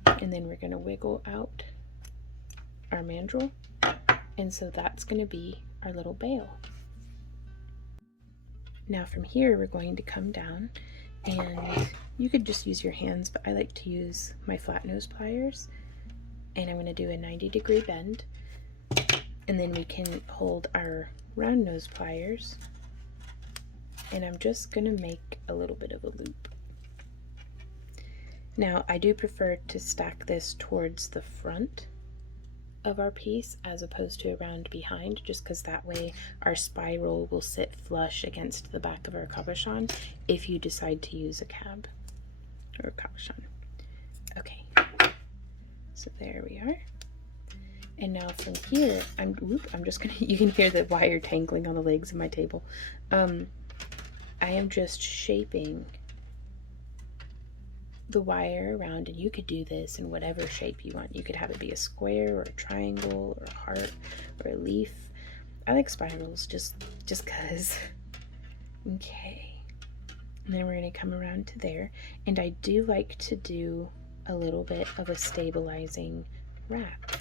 And then we're going to wiggle out our mandrel, and so that's going to be our little bail. Now from here, we're going to come down, and you could just use your hands, but I like to use my flat nose pliers, and I'm going to do a 90-degree bend, and then we can hold our round nose pliers, and I'm just going to make a little bit of a loop. Now I do prefer to stack this towards the front of our piece as opposed to around behind, just because that way our spiral will sit flush against the back of our cabochon if you decide to use a cab or cabochon. Okay, so there we are. And now from here, I'm just gonna, you can hear the wire tangling on the legs of my table. I am just shaping the wire around, and you could do this in whatever shape you want. You could have it be a square or a triangle or a heart or a leaf. I like spirals just cause. Okay, and then we're gonna come around to there, and I do like to do a little bit of a stabilizing wrap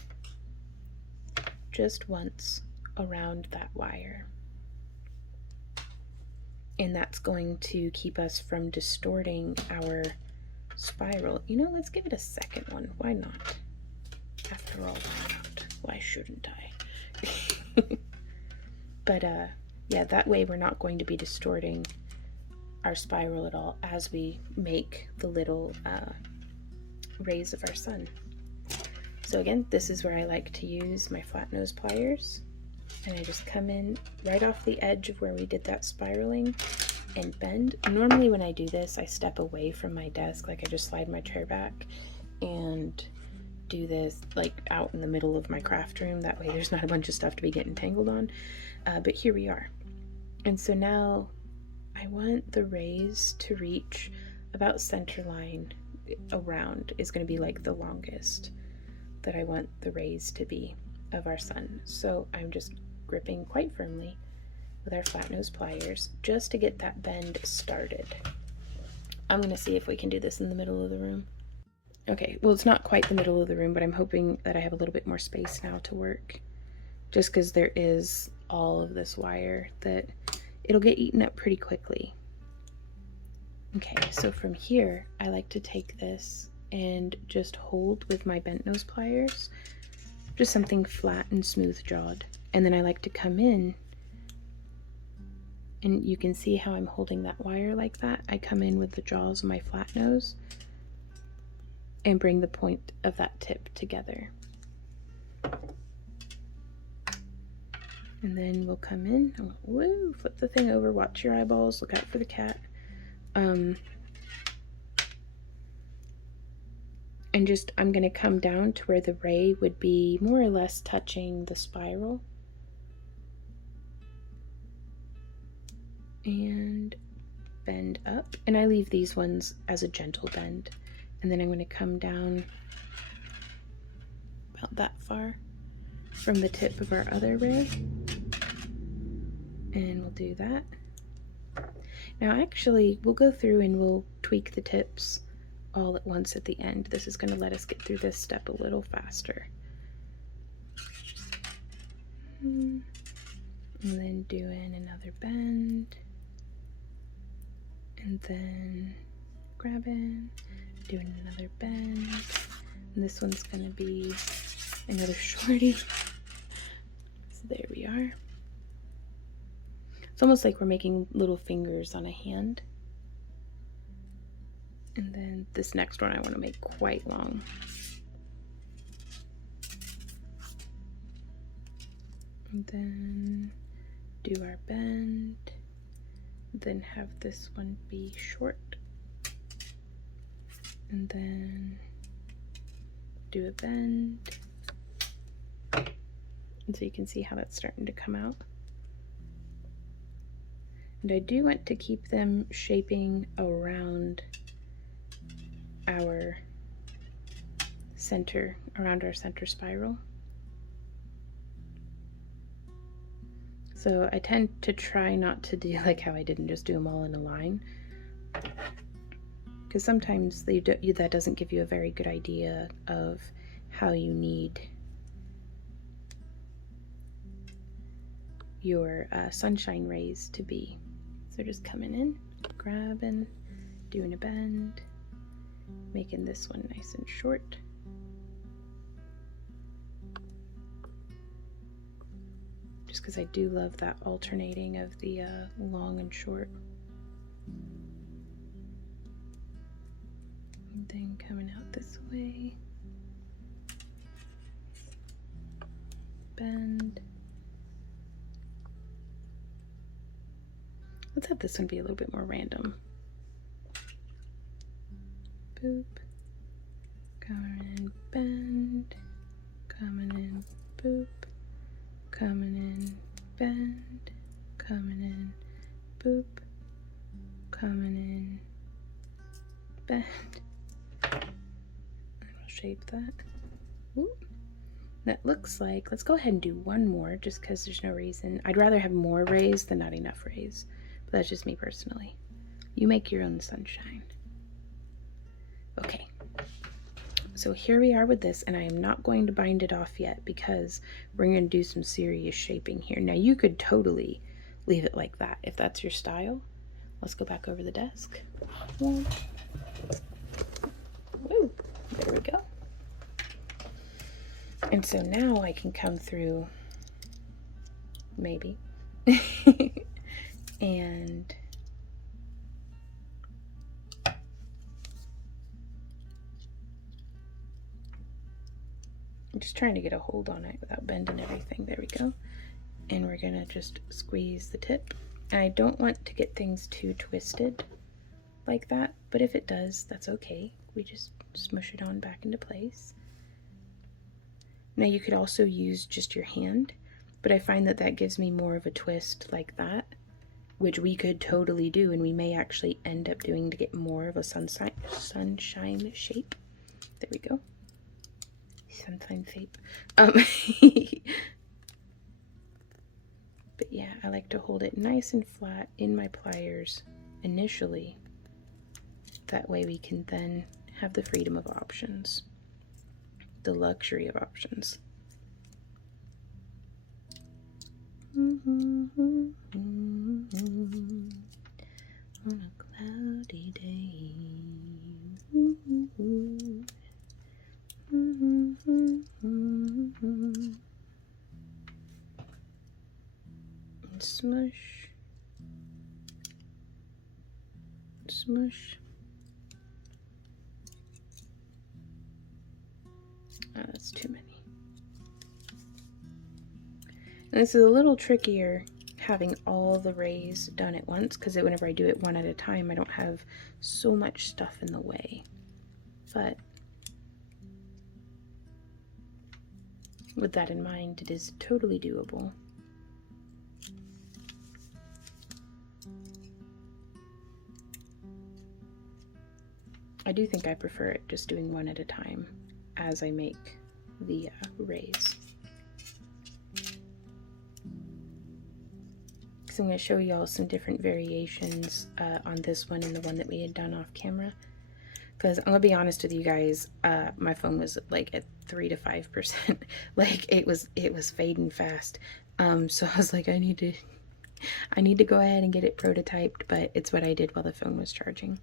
just once around that wire, and that's going to keep us from distorting our spiral. You know, let's give it a second one. Why not? After all, why not? Why shouldn't I? But yeah, that way we're not going to be distorting our spiral at all as we make the little rays of our sun. So again, this is where I like to use my flat nose pliers, and I just come in right off the edge of where we did that spiraling and bend. Normally when I do this, I step away from my desk, like I just slide my chair back and do this like out in the middle of my craft room. That way there's not a bunch of stuff to be getting tangled on. But here we are. And so now I want the rays to reach about center line. Around is going to be like the longest that I want the rays to be of our sun. So I'm just gripping quite firmly with our flat nose pliers just to get that bend started. I'm going to see if we can do this in the middle of the room. Okay, well, it's not quite the middle of the room, but I'm hoping that I have a little bit more space now to work, just because there is all of this wire that it'll get eaten up pretty quickly. Okay, so from here, I like to take this and just hold with my bent nose pliers, just something flat and smooth jawed. And then I like to come in, and you can see how I'm holding that wire like that. I come in with the jaws of my flat nose and bring the point of that tip together. And then we'll come in, woo, flip the thing over, watch your eyeballs, look out for the cat. And just, I'm gonna come down to where the ray would be more or less touching the spiral. And bend up, and I leave these ones as a gentle bend. And then I'm gonna come down about that far from the tip of our other ray. And we'll do that. Now actually, we'll go through and we'll tweak the tips all at once at the end. This is going to let us get through this step a little faster. And then doing another bend. And then grabbing, doing another bend. And this one's going to be another shorty. So there we are. It's almost like we're making little fingers on a hand. And then this next one I want to make quite long. And then do our bend. Then have this one be short. And then do a bend. And so you can see how that's starting to come out. And I do want to keep them shaping around our center, around our center spiral. So I tend to try not to do like how I did and just do them all in a line, because sometimes that doesn't give you a very good idea of how you need your sunshine rays to be. So just coming in, grabbing, doing a bend, making this one nice and short. Just because I do love that alternating of the long and short. And then coming out this way. bend. Let's have this one be a little bit more random. Boop. Coming in, bend. Coming in, boop. Coming in, bend. Coming in, boop. Coming in, bend. I'll shape that. Ooh. That looks like, let's go ahead and do one more just because there's no reason. I'd rather have more rays than not enough rays. But that's just me personally. You make your own sunshine. Okay. So here we are with this, and I am not going to bind it off yet because we're going to do some serious shaping here. Now you could totally leave it like that if that's your style. Let's go back over the desk. Woo, there we go. And so now I can come through, maybe, and I'm just trying to get a hold on it without bending everything. There we go. And we're gonna just squeeze the tip. And I don't want to get things too twisted like that, but if it does, that's okay. We just smush it on back into place. Now you could also use just your hand, but I find that that gives me more of a twist like that, which we could totally do, and we may actually end up doing to get more of a sunshine shape. There we go. Sunshine shape. But yeah, I like to hold it nice and flat in my pliers initially. That way we can then have the freedom of options. The luxury of options. On a cloudy day. And smush. Smush. Oh, that's too many. And this is a little trickier having all the rays done at once, because whenever I do it one at a time, I don't have so much stuff in the way. But with that in mind, it is totally doable. I do think I prefer it just doing one at a time as I make the rays. So I'm going to show you all some different variations on this one and the one that we had done off camera. Because I'm going to be honest with you guys, my phone was like at 3 to 5%. Like it was fading fast. So I was like, I need to go ahead and get it prototyped, but it's what I did while the phone was charging.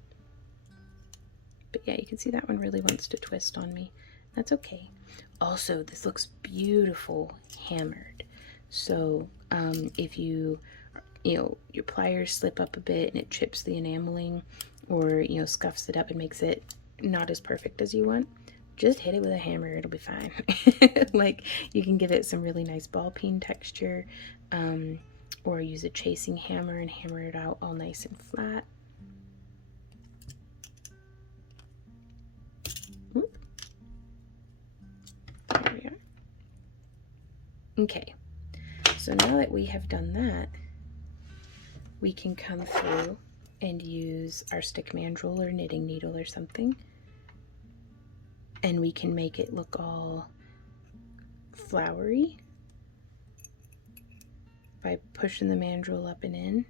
But yeah, you can see that one really wants to twist on me. That's okay. Also, this looks beautiful hammered. So if you know, your pliers slip up a bit and it chips the enameling, or, you know, scuffs it up and makes it not as perfect as you want, just hit it with a hammer, it'll be fine. Like, you can give it some really nice ball peen texture, or use a chasing hammer and hammer it out all nice and flat. There we are. Okay, so now that we have done that, we can come through and use our stick mandrel or knitting needle or something, and we can make it look all flowery by pushing the mandrel up and in.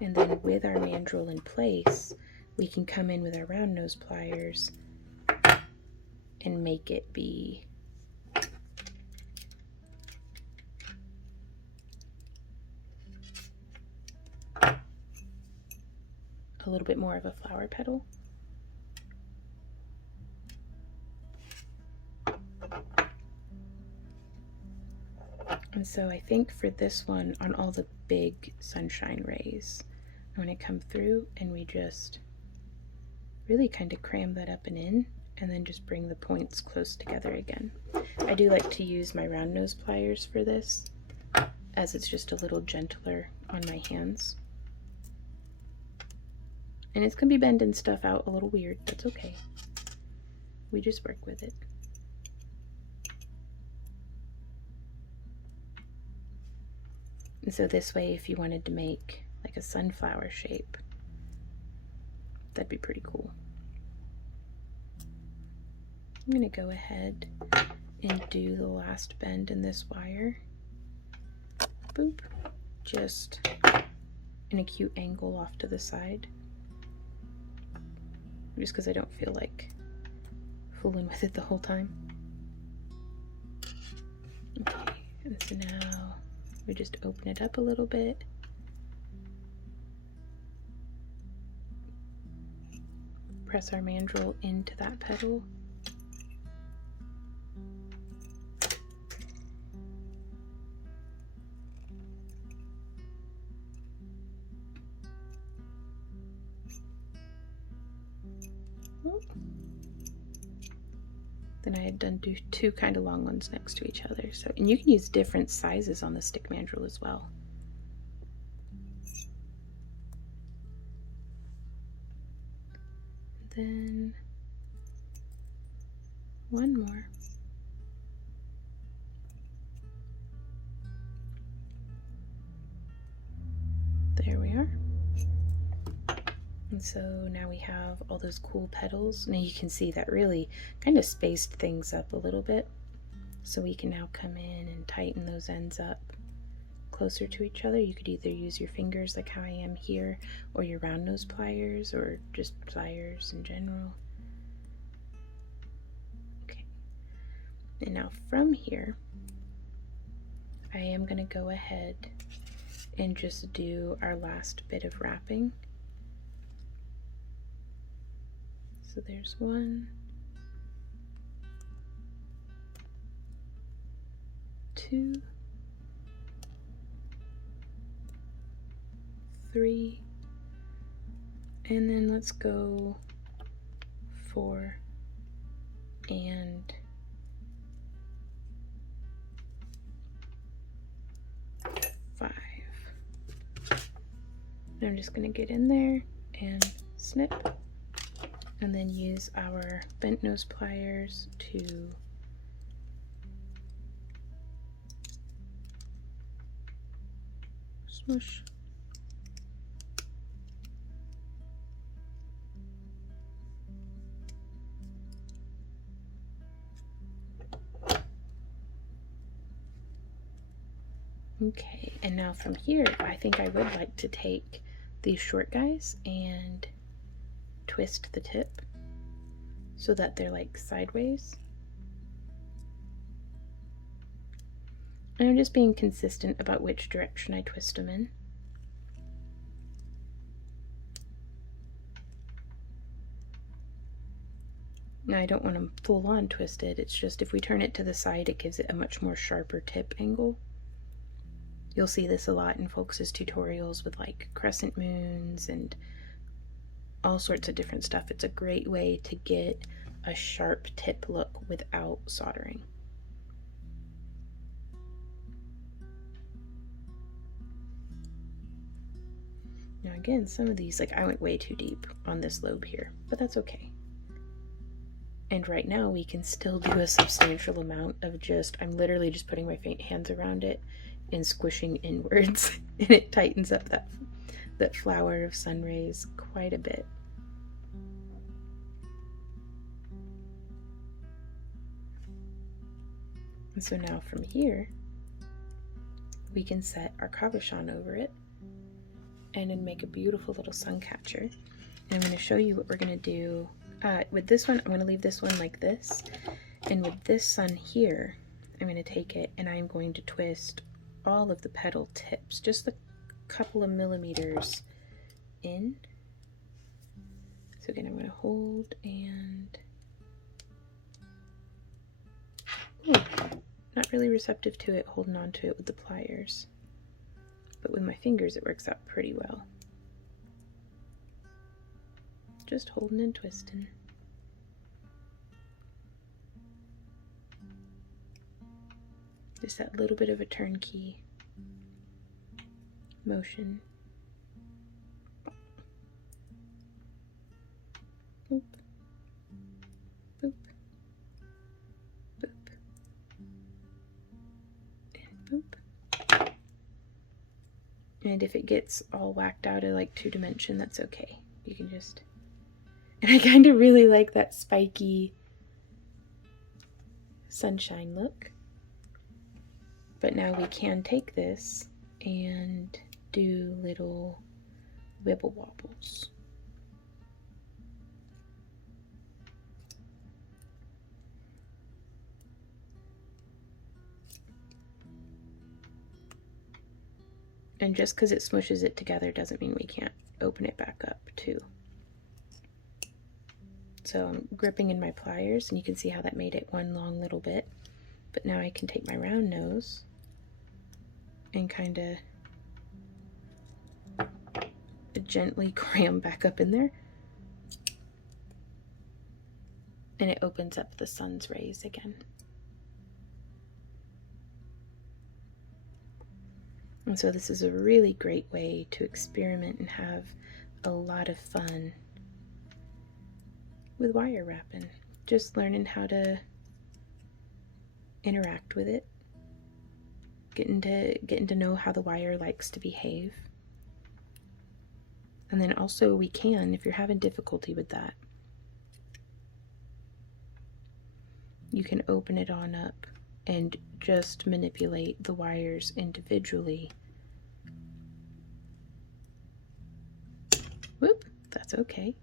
And then with our mandrel in place, we can come in with our round nose pliers and make it be a little bit more of a flower petal. And so I think for this one, on all the big sunshine rays, I'm going to come through and we just really kind of cram that up and in, and then just bring the points close together again. I do like to use my round nose pliers for this, as it's just a little gentler on my hands. And it's gonna be bending stuff out a little weird, that's okay. We just work with it. And so this way, if you wanted to make like a sunflower shape, that'd be pretty cool. I'm gonna go ahead and do the last bend in this wire. Boop. Just an acute angle off to the side. Just because I don't feel like fooling with it the whole time. Okay, and so now we just open it up a little bit. Press our mandrel into that petal. Then I had done two kind of long ones next to each other. So, and you can use different sizes on the stick mandrel as well. Then one more. There we are. And so now we have all those cool petals. Now you can see that really kind of spaced things up a little bit. So we can now come in and tighten those ends up closer to each other. You could either use your fingers like how I am here, or your round nose pliers, or just pliers in general. Okay. And now from here, I am going to go ahead and just do our last bit of wrapping. So there's 1, 2, 3, and then let's go 4 and 5. And I'm just going to get in there and snip, and then use our bent nose pliers to smoosh. Okay, and now from here, I think I would like to take these short guys and twist the tip so that they're like sideways. And I'm just being consistent about which direction I twist them in. Now I don't want them full on twisted, it's just if we turn it to the side, it gives it a much more sharper tip angle. You'll see this a lot in folks' tutorials with like crescent moons and all sorts of different stuff. It's a great way to get a sharp tip look without soldering. Now again, some of these, like I went way too deep on this lobe here, but that's okay. And right now we can still do a substantial amount of just, I'm literally just putting my hands around it and squishing inwards, and it tightens up that flower of sun rays quite a bit. And so now from here, we can set our cabochon over it and then make a beautiful little sun catcher. And I'm going to show you what we're going to do. With this one, I'm going to leave this one like this. And with this sun here, I'm going to take it and I'm going to twist all of the petal tips, just a couple of millimeters in. So again, I'm going to hold and... Ooh, not really receptive to it, holding on to it with the pliers. But with my fingers, it works out pretty well. Just holding and twisting. just that little bit of a turnkey motion. Boop, boop, boop, and boop. And if it gets all whacked out of like 2-dimension, that's okay. You can just... And I kind of really like that spiky sunshine look. But now we can take this and do little wibble wobbles. And just because it smushes it together doesn't mean we can't open it back up too. So I'm gripping in my pliers, and you can see how that made it one long little bit. But now I can take my round nose and kind of gently cram back up in there. And it opens up the sun's rays again. And so this is a really great way to experiment and have a lot of fun with wire wrapping. Just learning how to interact with it, getting to know how the wire likes to behave. And then also we can, if you're having difficulty with that, you can open it on up and just manipulate the wires individually. Whoop, that's okay.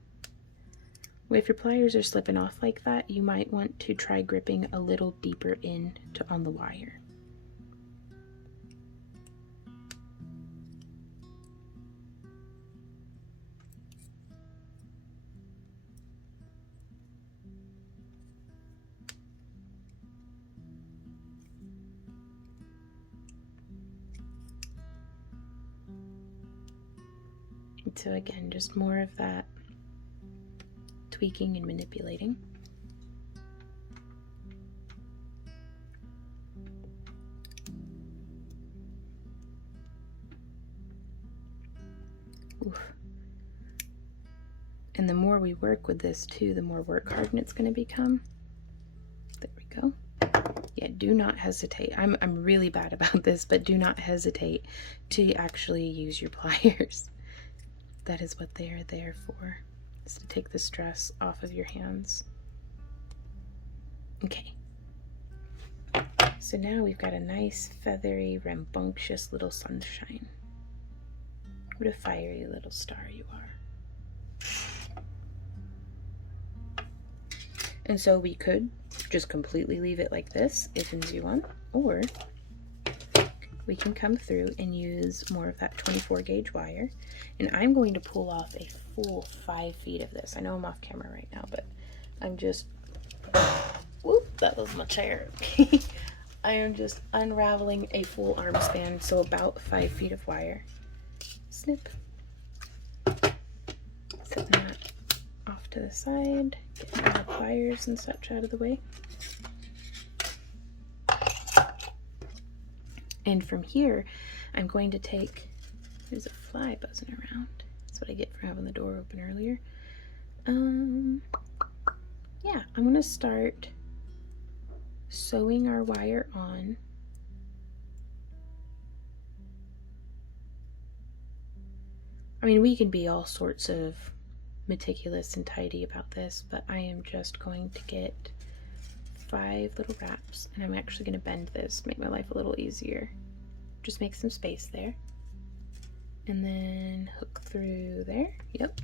If your pliers are slipping off like that, you might want to try gripping a little deeper in on the wire. So again, just more of that tweaking and manipulating. Oof. And the more we work with this too, the more work hardened it's going to become. There we go. Yeah, do not hesitate. I'm really bad about this, but do not hesitate to actually use your pliers. That is what they are there for, is to take the stress off of your hands. Okay. So now we've got a nice, feathery, rambunctious little sunshine. What a fiery little star you are. And so we could just completely leave it like this if you want, or we can come through and use more of that 24 gauge wire. And I'm going to pull off a full 5 feet of this. I know I'm off camera right now, but I'm just, whoop, that was my chair. I am just unraveling a full arm span, so about 5 feet of wire. Snip. Setting that off to the side, getting the pliers and such out of the way. And from here, I'm going to take, there's a fly buzzing around. That's what I get for having the door open earlier. Yeah, I'm going to start sewing our wire on. I mean, we can be all sorts of meticulous and tidy about this, but I am just going to get 5 little wraps, and I'm actually going to bend this to make my life a little easier. Just make some space there, and then hook through there. Yep.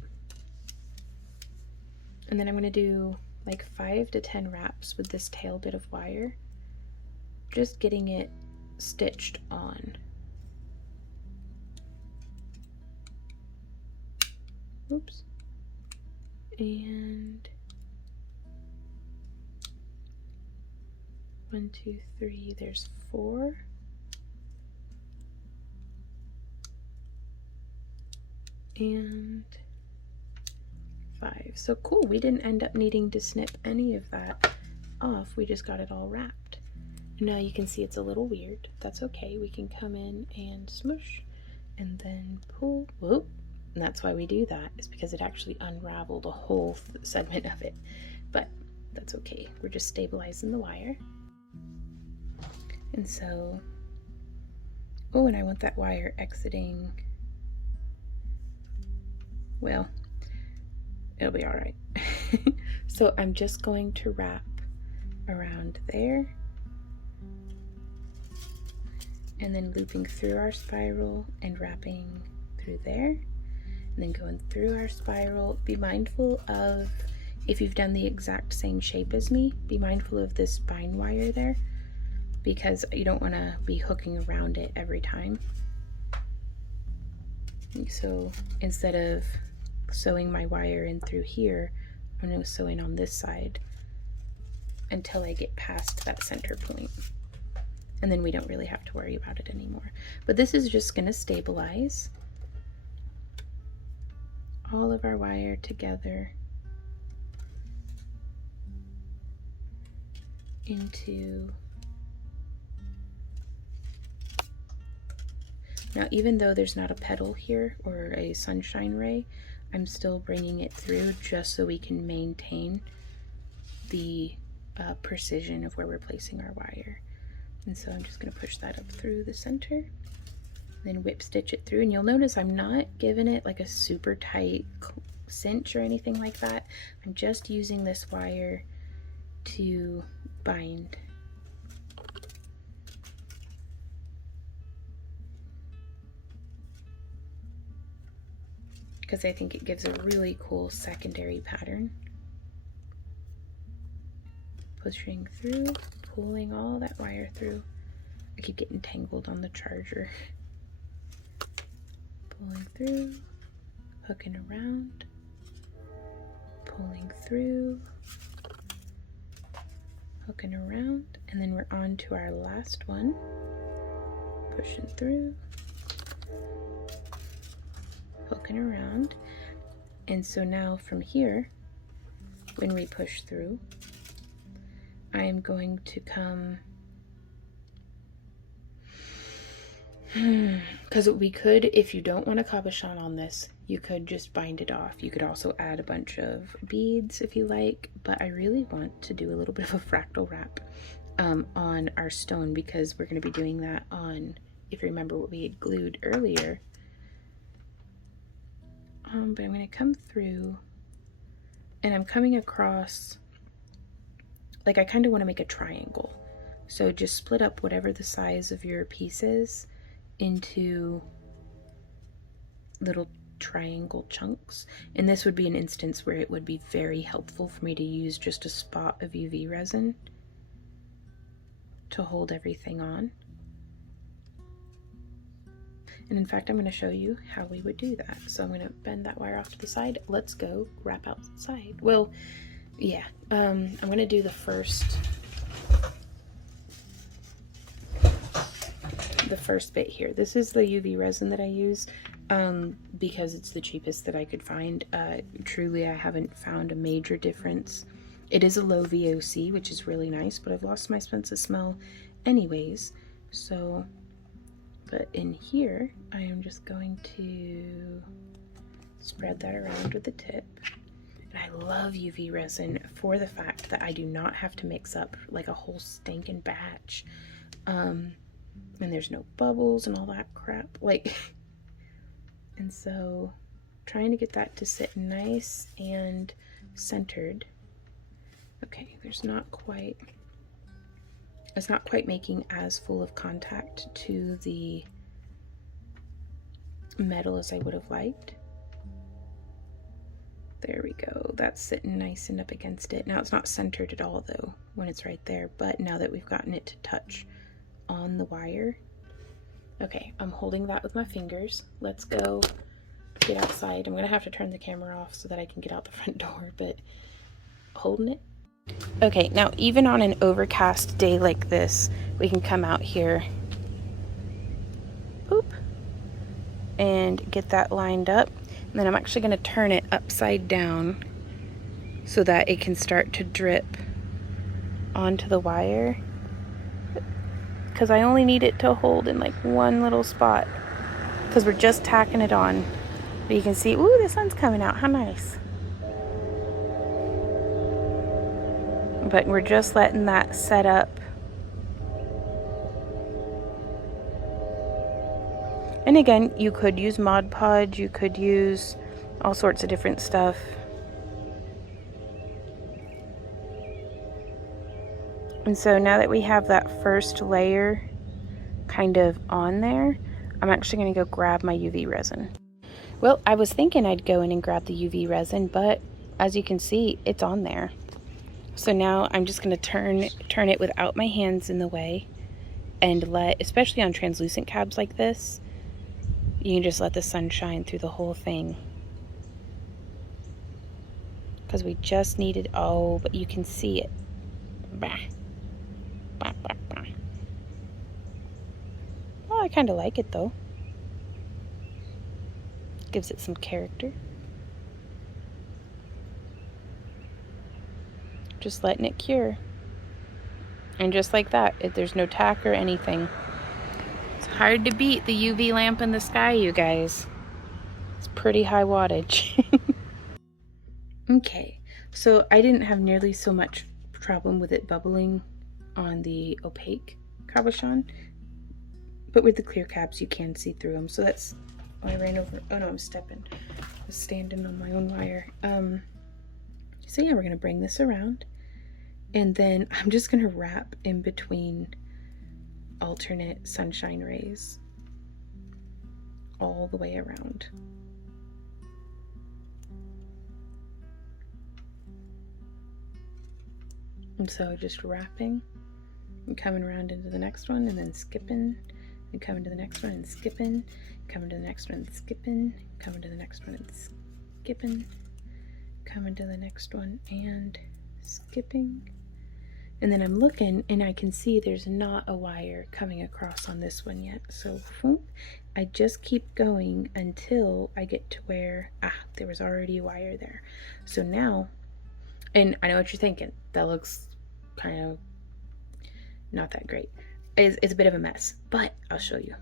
And then I'm going to do like 5 to 10 wraps with this tail bit of wire, just getting it stitched on. Oops. And 1, 2, 3, there's 4. And 5. So cool, we didn't end up needing to snip any of that off, we just got it all wrapped. Now you can see it's a little weird. That's okay. We can come in and smush and then pull. Whoop. And that's why we do that, is because it actually unraveled a whole segment of it. But that's okay. We're just stabilizing the wire. And so, oh, and I want that wire exiting. Well, it'll be all right. So I'm just going to wrap around there and then looping through our spiral and wrapping through there and then going through our spiral. Be mindful of, if you've done the exact same shape as me, be mindful of this spine wire there, because you don't want to be hooking around it every time. So instead of sewing my wire in through here, I'm going to sew in on this side until I get past that center point. And then we don't really have to worry about it anymore. But this is just going to stabilize all of our wire together into... Now, even though there's not a petal here or a sunshine ray, I'm still bringing it through just so we can maintain the precision of where we're placing our wire. And so I'm just going to push that up through the center, then whip stitch it through. And you'll notice I'm not giving it like a super tight cinch or anything like that. I'm just using this wire to bind. Because I think it gives a really cool secondary pattern. Pushing through, pulling all that wire through. I keep getting tangled on the charger. Pulling through, hooking around, pulling through, hooking around, and then we're on to our last one. Pushing through, hooking around. And so now from here, when we push through, I am going to come, because we could, if you don't want a cabochon on this, you could just bind it off. You could also add a bunch of beads if you like, but I really want to do a little bit of a fractal wrap on our stone, because we're going to be doing that on, if you remember what we had glued earlier. But I'm going to come through, and I'm coming across, like I kind of want to make a triangle. So just split up whatever the size of your piece is into little triangle chunks. And this would be an instance where it would be very helpful for me to use just a spot of UV resin to hold everything on. And in fact, I'm going to show you how we would do that. So I'm going to bend that wire off to the side. Let's go wrap outside. Well, yeah, I'm going to do the first bit here. This is the UV resin that I use because it's the cheapest that I could find. Truly, I haven't found a major difference. It is a low VOC, which is really nice, but I've lost my sense of smell anyways. So, but in here, I am just going to spread that around with the tip. And I love UV resin for the fact that I do not have to mix up like a whole stinking batch. And there's no bubbles and all that crap. Like, and so trying to get that to sit nice and centered. Okay, it's not quite making as full of contact to the metal as I would have liked. There we go. That's sitting nice and up against it. Now it's not centered at all though when it's right there, but now that we've gotten it to touch on the wire. Okay, I'm holding that with my fingers. Let's go get outside. I'm gonna have to turn the camera off so that I can get out the front door, but holding it. Okay, now even on an overcast day like this, we can come out here, boop, and get that lined up. And then I'm actually going to turn it upside down so that it can start to drip onto the wire. because I only need it to hold in like one little spot because we're just tacking it on. But you can see, ooh, the sun's coming out. How nice. But we're just letting that set up. And again, you could use Mod Podge, you could use all sorts of different stuff. And so now that we have that first layer kind of on there, I'm actually going to go grab my UV resin. Well, I was thinking I'd go in and grab the UV resin, but as you can see, it's on there. So now I'm just going to turn it without my hands in the way and let, especially on translucent cabs like this, you can just let the sun shine through the whole thing. Because we just needed, oh, but you can see it. Bah. Bah, bah, bah. Oh, I kind of like it though. Gives it some character. Just letting it cure. And just like that, there's no tack or anything. It's hard to beat the UV lamp in the sky, you guys. It's pretty high wattage. Okay, so I didn't have nearly so much problem with it bubbling on the opaque cabochon, but with the clear cabs you can see through them. So that's, oh, I ran over, oh no, I'm stepping. I was standing on my own wire. So yeah, we're gonna bring this around, and then I'm just gonna wrap in between alternate sunshine rays all the way around. And so just wrapping and coming around into the next one, and then skipping and coming to the next one and skipping, coming to the next one and skipping, coming to the next one and skipping, coming to the next one and skipping. And then I'm looking and I can see there's not a wire coming across on this one yet. So I just keep going until I get to where, there was already a wire there. So now, and I know what you're thinking, that looks kind of not that great. It's a bit of a mess, but I'll show you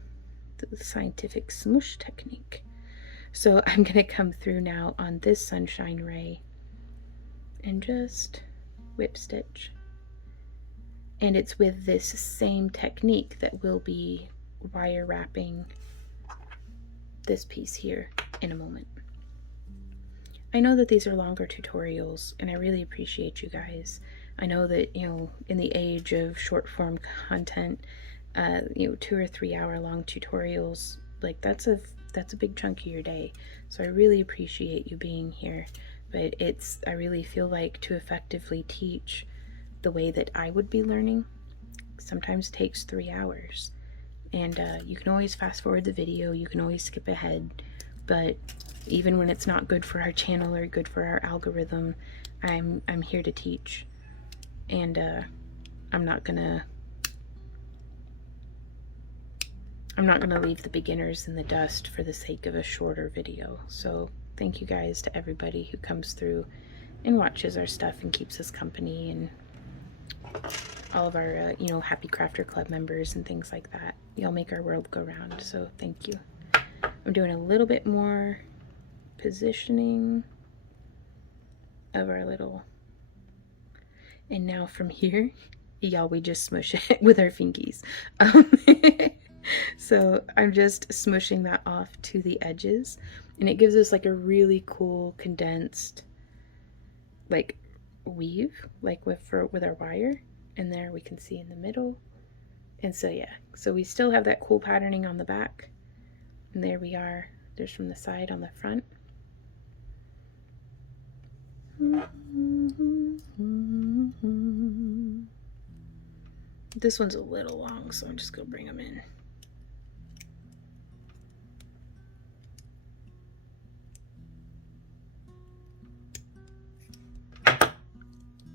the scientific smoosh technique. So I'm gonna come through now on this sunshine ray and just whip stitch. And it's with this same technique that we'll be wire wrapping this piece here in a moment. I know that these are longer tutorials, and I really appreciate you guys. I know that, you know, in the age of short form content, 2 or 3 hour long tutorials, like that's a big chunk of your day. So I really appreciate you being here. But I really feel like to effectively teach the way that I would be learning sometimes takes 3 hours. And you can always fast forward the video, you can always skip ahead, but even when it's not good for our channel or good for our algorithm, I'm here to teach. And I'm not gonna leave the beginners in the dust for the sake of a shorter video. So thank you guys to everybody who comes through and watches our stuff and keeps us company, and all of our Happy Crafter Club members and things like that. Y'all make our world go round, so thank you. I'm doing a little bit more positioning of our little, and now from here, y'all, we just smush it with our fingies. So I'm just smushing that off to the edges, and it gives us like a really cool condensed like weave, like with our wire. And there we can see in the middle. And so yeah, so we still have that cool patterning on the back, and there we are, there's from the side on the front. This one's a little long, so I'm just gonna bring them in.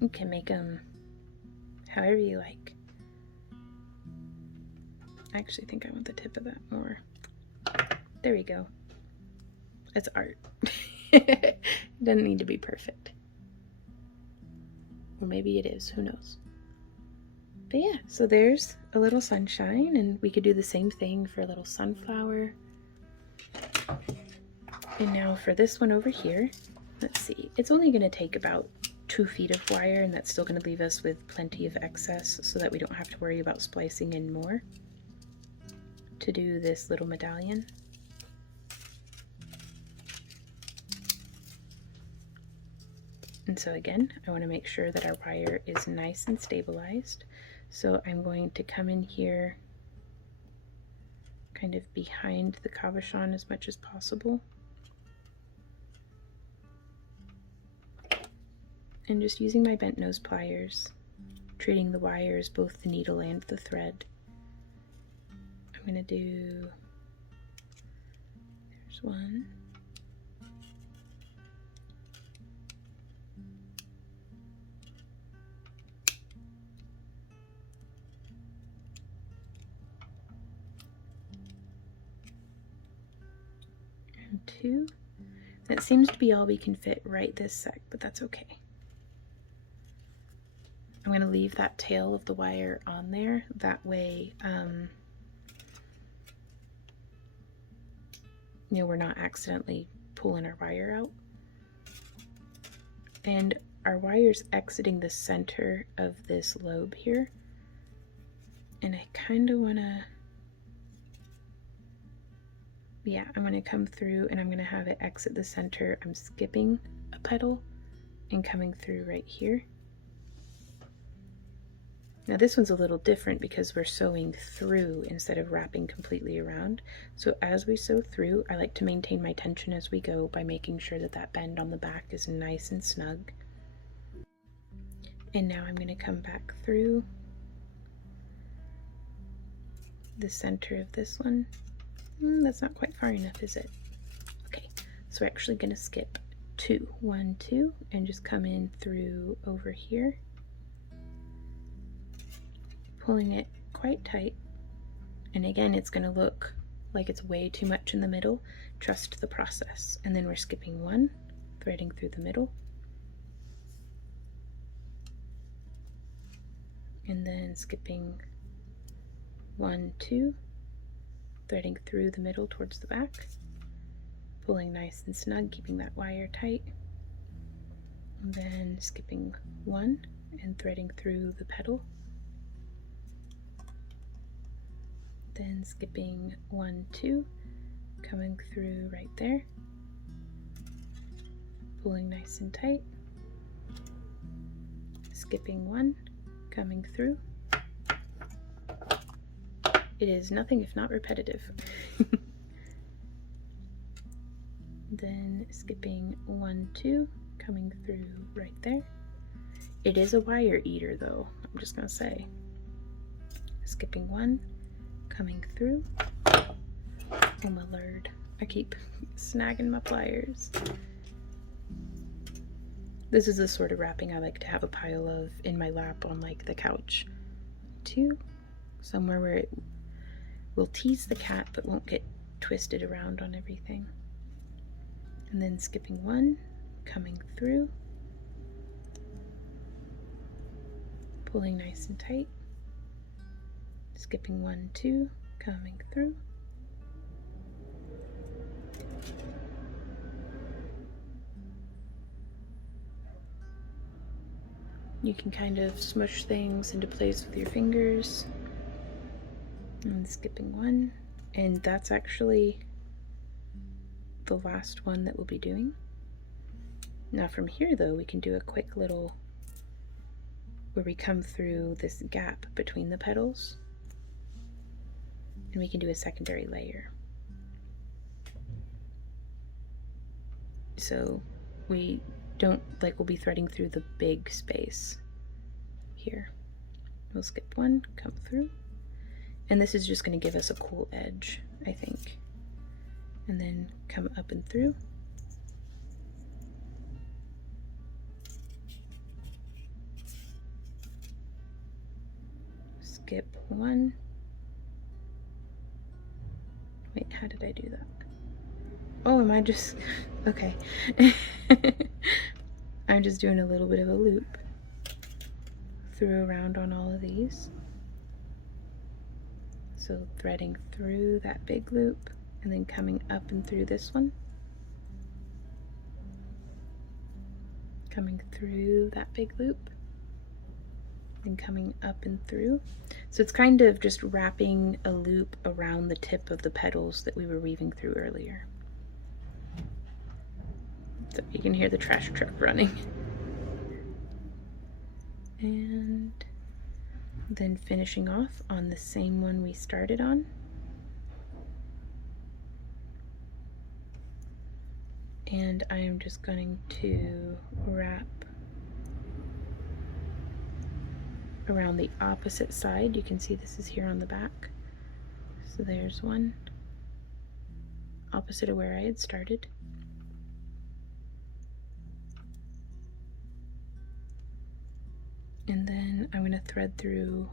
You can make them however you like. I actually think I want the tip of that more. There we go. It's art. It doesn't need to be perfect. Or maybe it is, who knows. But yeah, so there's a little sunshine, and we could do the same thing for a little sunflower. And now for this one over here, let's see, it's only going to take about 2 feet of wire, and that's still going to leave us with plenty of excess so that we don't have to worry about splicing in more to do this little medallion. And so again, I want to make sure that our wire is nice and stabilized. So I'm going to come in here kind of behind the cabochon as much as possible. And just using my bent nose pliers, treating the wires, both the needle and the thread. I'm going to do, there's one. And 2. That seems to be all we can fit right this sec, but that's okay. I'm going to leave that tail of the wire on there. That way, you know, we're not accidentally pulling our wire out. And our wire's exiting the center of this lobe here. And I kind of want to, yeah, I'm going to come through and I'm going to have it exit the center. I'm skipping a petal and coming through right here. Now this one's a little different because we're sewing through instead of wrapping completely around. So as we sew through, I like to maintain my tension as we go by making sure that that bend on the back is nice and snug. And now I'm going to come back through the center of this one. That's not quite far enough, is it? Okay, so we're actually going to skip 2, 1, 2, and just come in through over here, pulling it quite tight. And again, it's going to look like it's way too much in the middle. Trust the process. And then we're skipping 1, threading through the middle, and then skipping 1, 2, threading through the middle towards the back, pulling nice and snug, keeping that wire tight, and then skipping 1 and threading through the petal, then skipping 1, 2, coming through right there, pulling nice and tight, skipping 1, coming through. It is nothing if not repetitive. Then skipping 1, 2, coming through right there. It is a wire eater though, I'm just gonna say. Skipping 1, coming through. Oh my lord, I keep snagging my pliers. This is the sort of wrapping I like to have a pile of in my lap on like the couch. 2, somewhere where it will tease the cat but won't get twisted around on everything. And then skipping 1, coming through, pulling nice and tight, skipping 1, 2, coming through, you can kind of smush things into place with your fingers. And skipping 1, and that's actually the last one that we'll be doing. Now from here though, we can do a quick little where we come through this gap between the petals, and we can do a secondary layer. So we don't, like, we'll be threading through the big space here. We'll skip 1, come through. And this is just going to give us a cool edge, I think. And then come up and through. Skip 1. Wait, how did I do that? Oh, am I just... okay. I'm just doing a little bit of a loop. through around on all of these. So threading through that big loop and then coming up and through this one. Coming through that big loop and coming up and through. So it's kind of just wrapping a loop around the tip of the petals that we were weaving through earlier. So you can hear the trash truck running. And then finishing off on the same one we started on. And I am just going to wrap around the opposite side. You can see this is here on the back. So there's one, opposite of where I had started. And then I'm going to thread through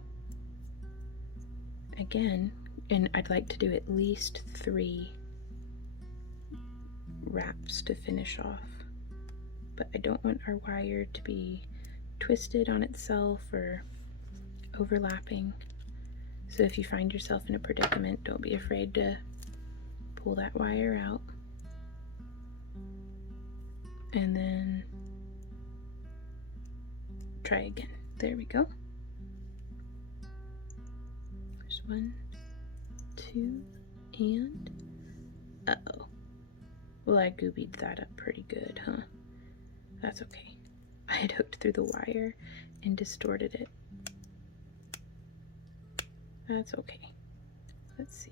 again, and I'd like to do at least 3 wraps to finish off. But I don't want our wire to be twisted on itself or overlapping. So if you find yourself in a predicament, don't be afraid to pull that wire out. And then try again. There we go. There's 1, 2, and uh-oh. Well, I goobied that up pretty good, huh? That's okay. I had hooked through the wire and distorted it. That's okay. Let's see.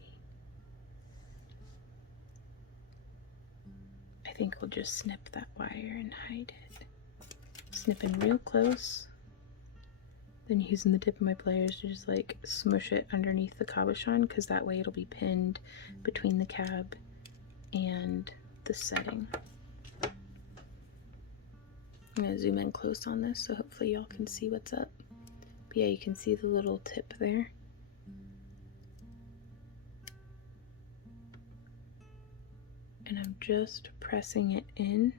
I think we'll just snip that wire and hide it. Snipping real close. Then using the tip of my pliers to just like smush it underneath the cabochon, because that way it'll be pinned between the cab and the setting. I'm going to zoom in close on this so hopefully y'all can see what's up. But yeah, you can see the little tip there. And I'm just pressing it in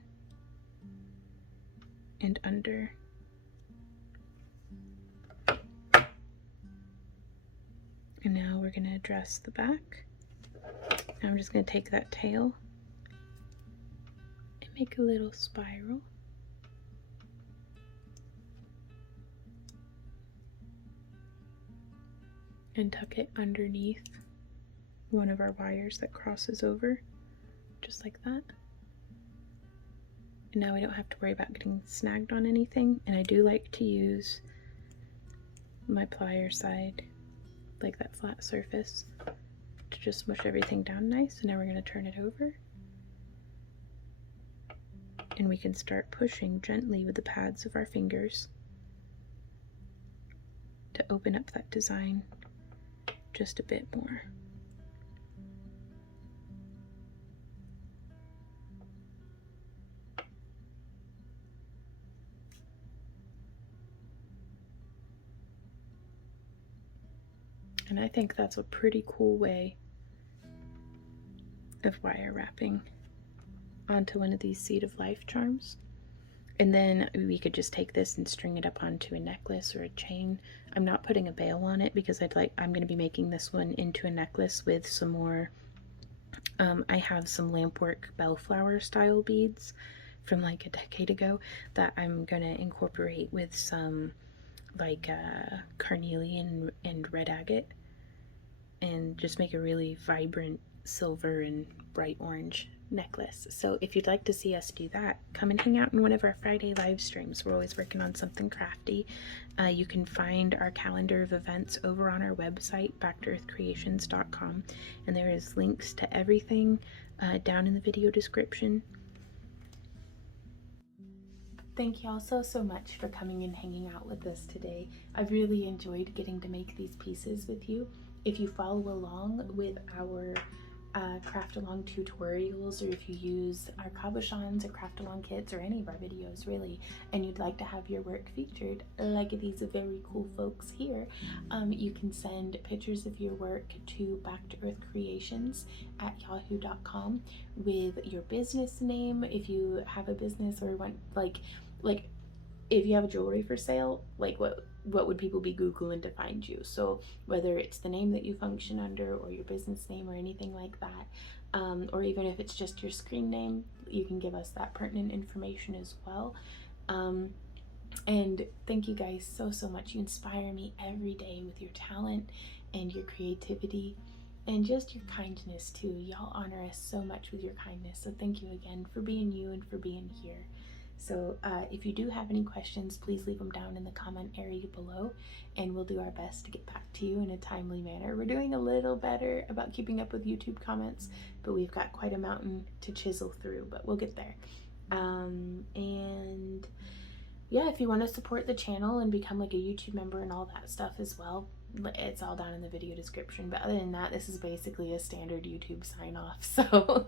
and under. And now we're going to address the back. Now I'm just going to take that tail and make a little spiral. And tuck it underneath one of our wires that crosses over, just like that. And now we don't have to worry about getting snagged on anything. And I do like to use my plier side, like that flat surface, to just smush everything down nice. And now we're going to turn it over. And we can start pushing gently with the pads of our fingers to open up that design just a bit more. And I think that's a pretty cool way of wire wrapping onto one of these Seed of Life charms. And then we could just take this and string it up onto a necklace or a chain. I'm not putting a bail on it because I'm going to be making this one into a necklace with some more, I have some lampwork bellflower style beads from like a decade ago that I'm going to incorporate with some like carnelian and red agate and just make a really vibrant silver and bright orange necklace. So if you'd like to see us do that, come and hang out in one of our Friday live streams. We're always working on something crafty. You can find our calendar of events over on our website, backtoearthcreations.com, and there is links to everything down in the video description. Thank y'all so much for coming and hanging out with us today. I've really enjoyed getting to make these pieces with you. If you follow along with our craft along tutorials, or if you use our cabochons or craft along kits or any of our videos really, and you'd like to have your work featured like these very cool folks here, you can send pictures of your work to backtoearthcreations@yahoo.com with your business name if you have a business or want like if you have jewelry for sale, like what would people be Googling to find you? So whether it's the name that you function under or your business name or anything like that, or even if it's just your screen name, you can give us that pertinent information as well. And thank you guys so much. You inspire me every day with your talent and your creativity and just your kindness too. Y'all honor us so much with your kindness. So thank you again for being you and for being here. So if you do have any questions, please leave them down in the comment area below, and we'll do our best to get back to you in a timely manner. We're doing a little better about keeping up with YouTube comments, but we've got quite a mountain to chisel through, but we'll get there. And yeah, if you want to support the channel and become like a YouTube member and all that stuff as well, it's all down in the video description. But other than that, this is basically a standard YouTube sign off. So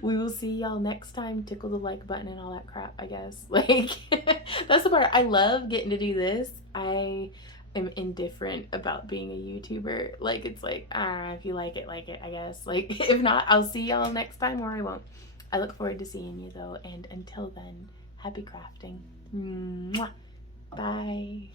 we will see y'all next time. Tickle the like button and all that crap, I guess. Like, that's the part. I love getting to do this. I am indifferent about being a YouTuber. Like, it's like, if you like it, I guess. Like, if not, I'll see y'all next time, or I won't. I look forward to seeing you though, and until then, happy crafting. Mwah. Bye.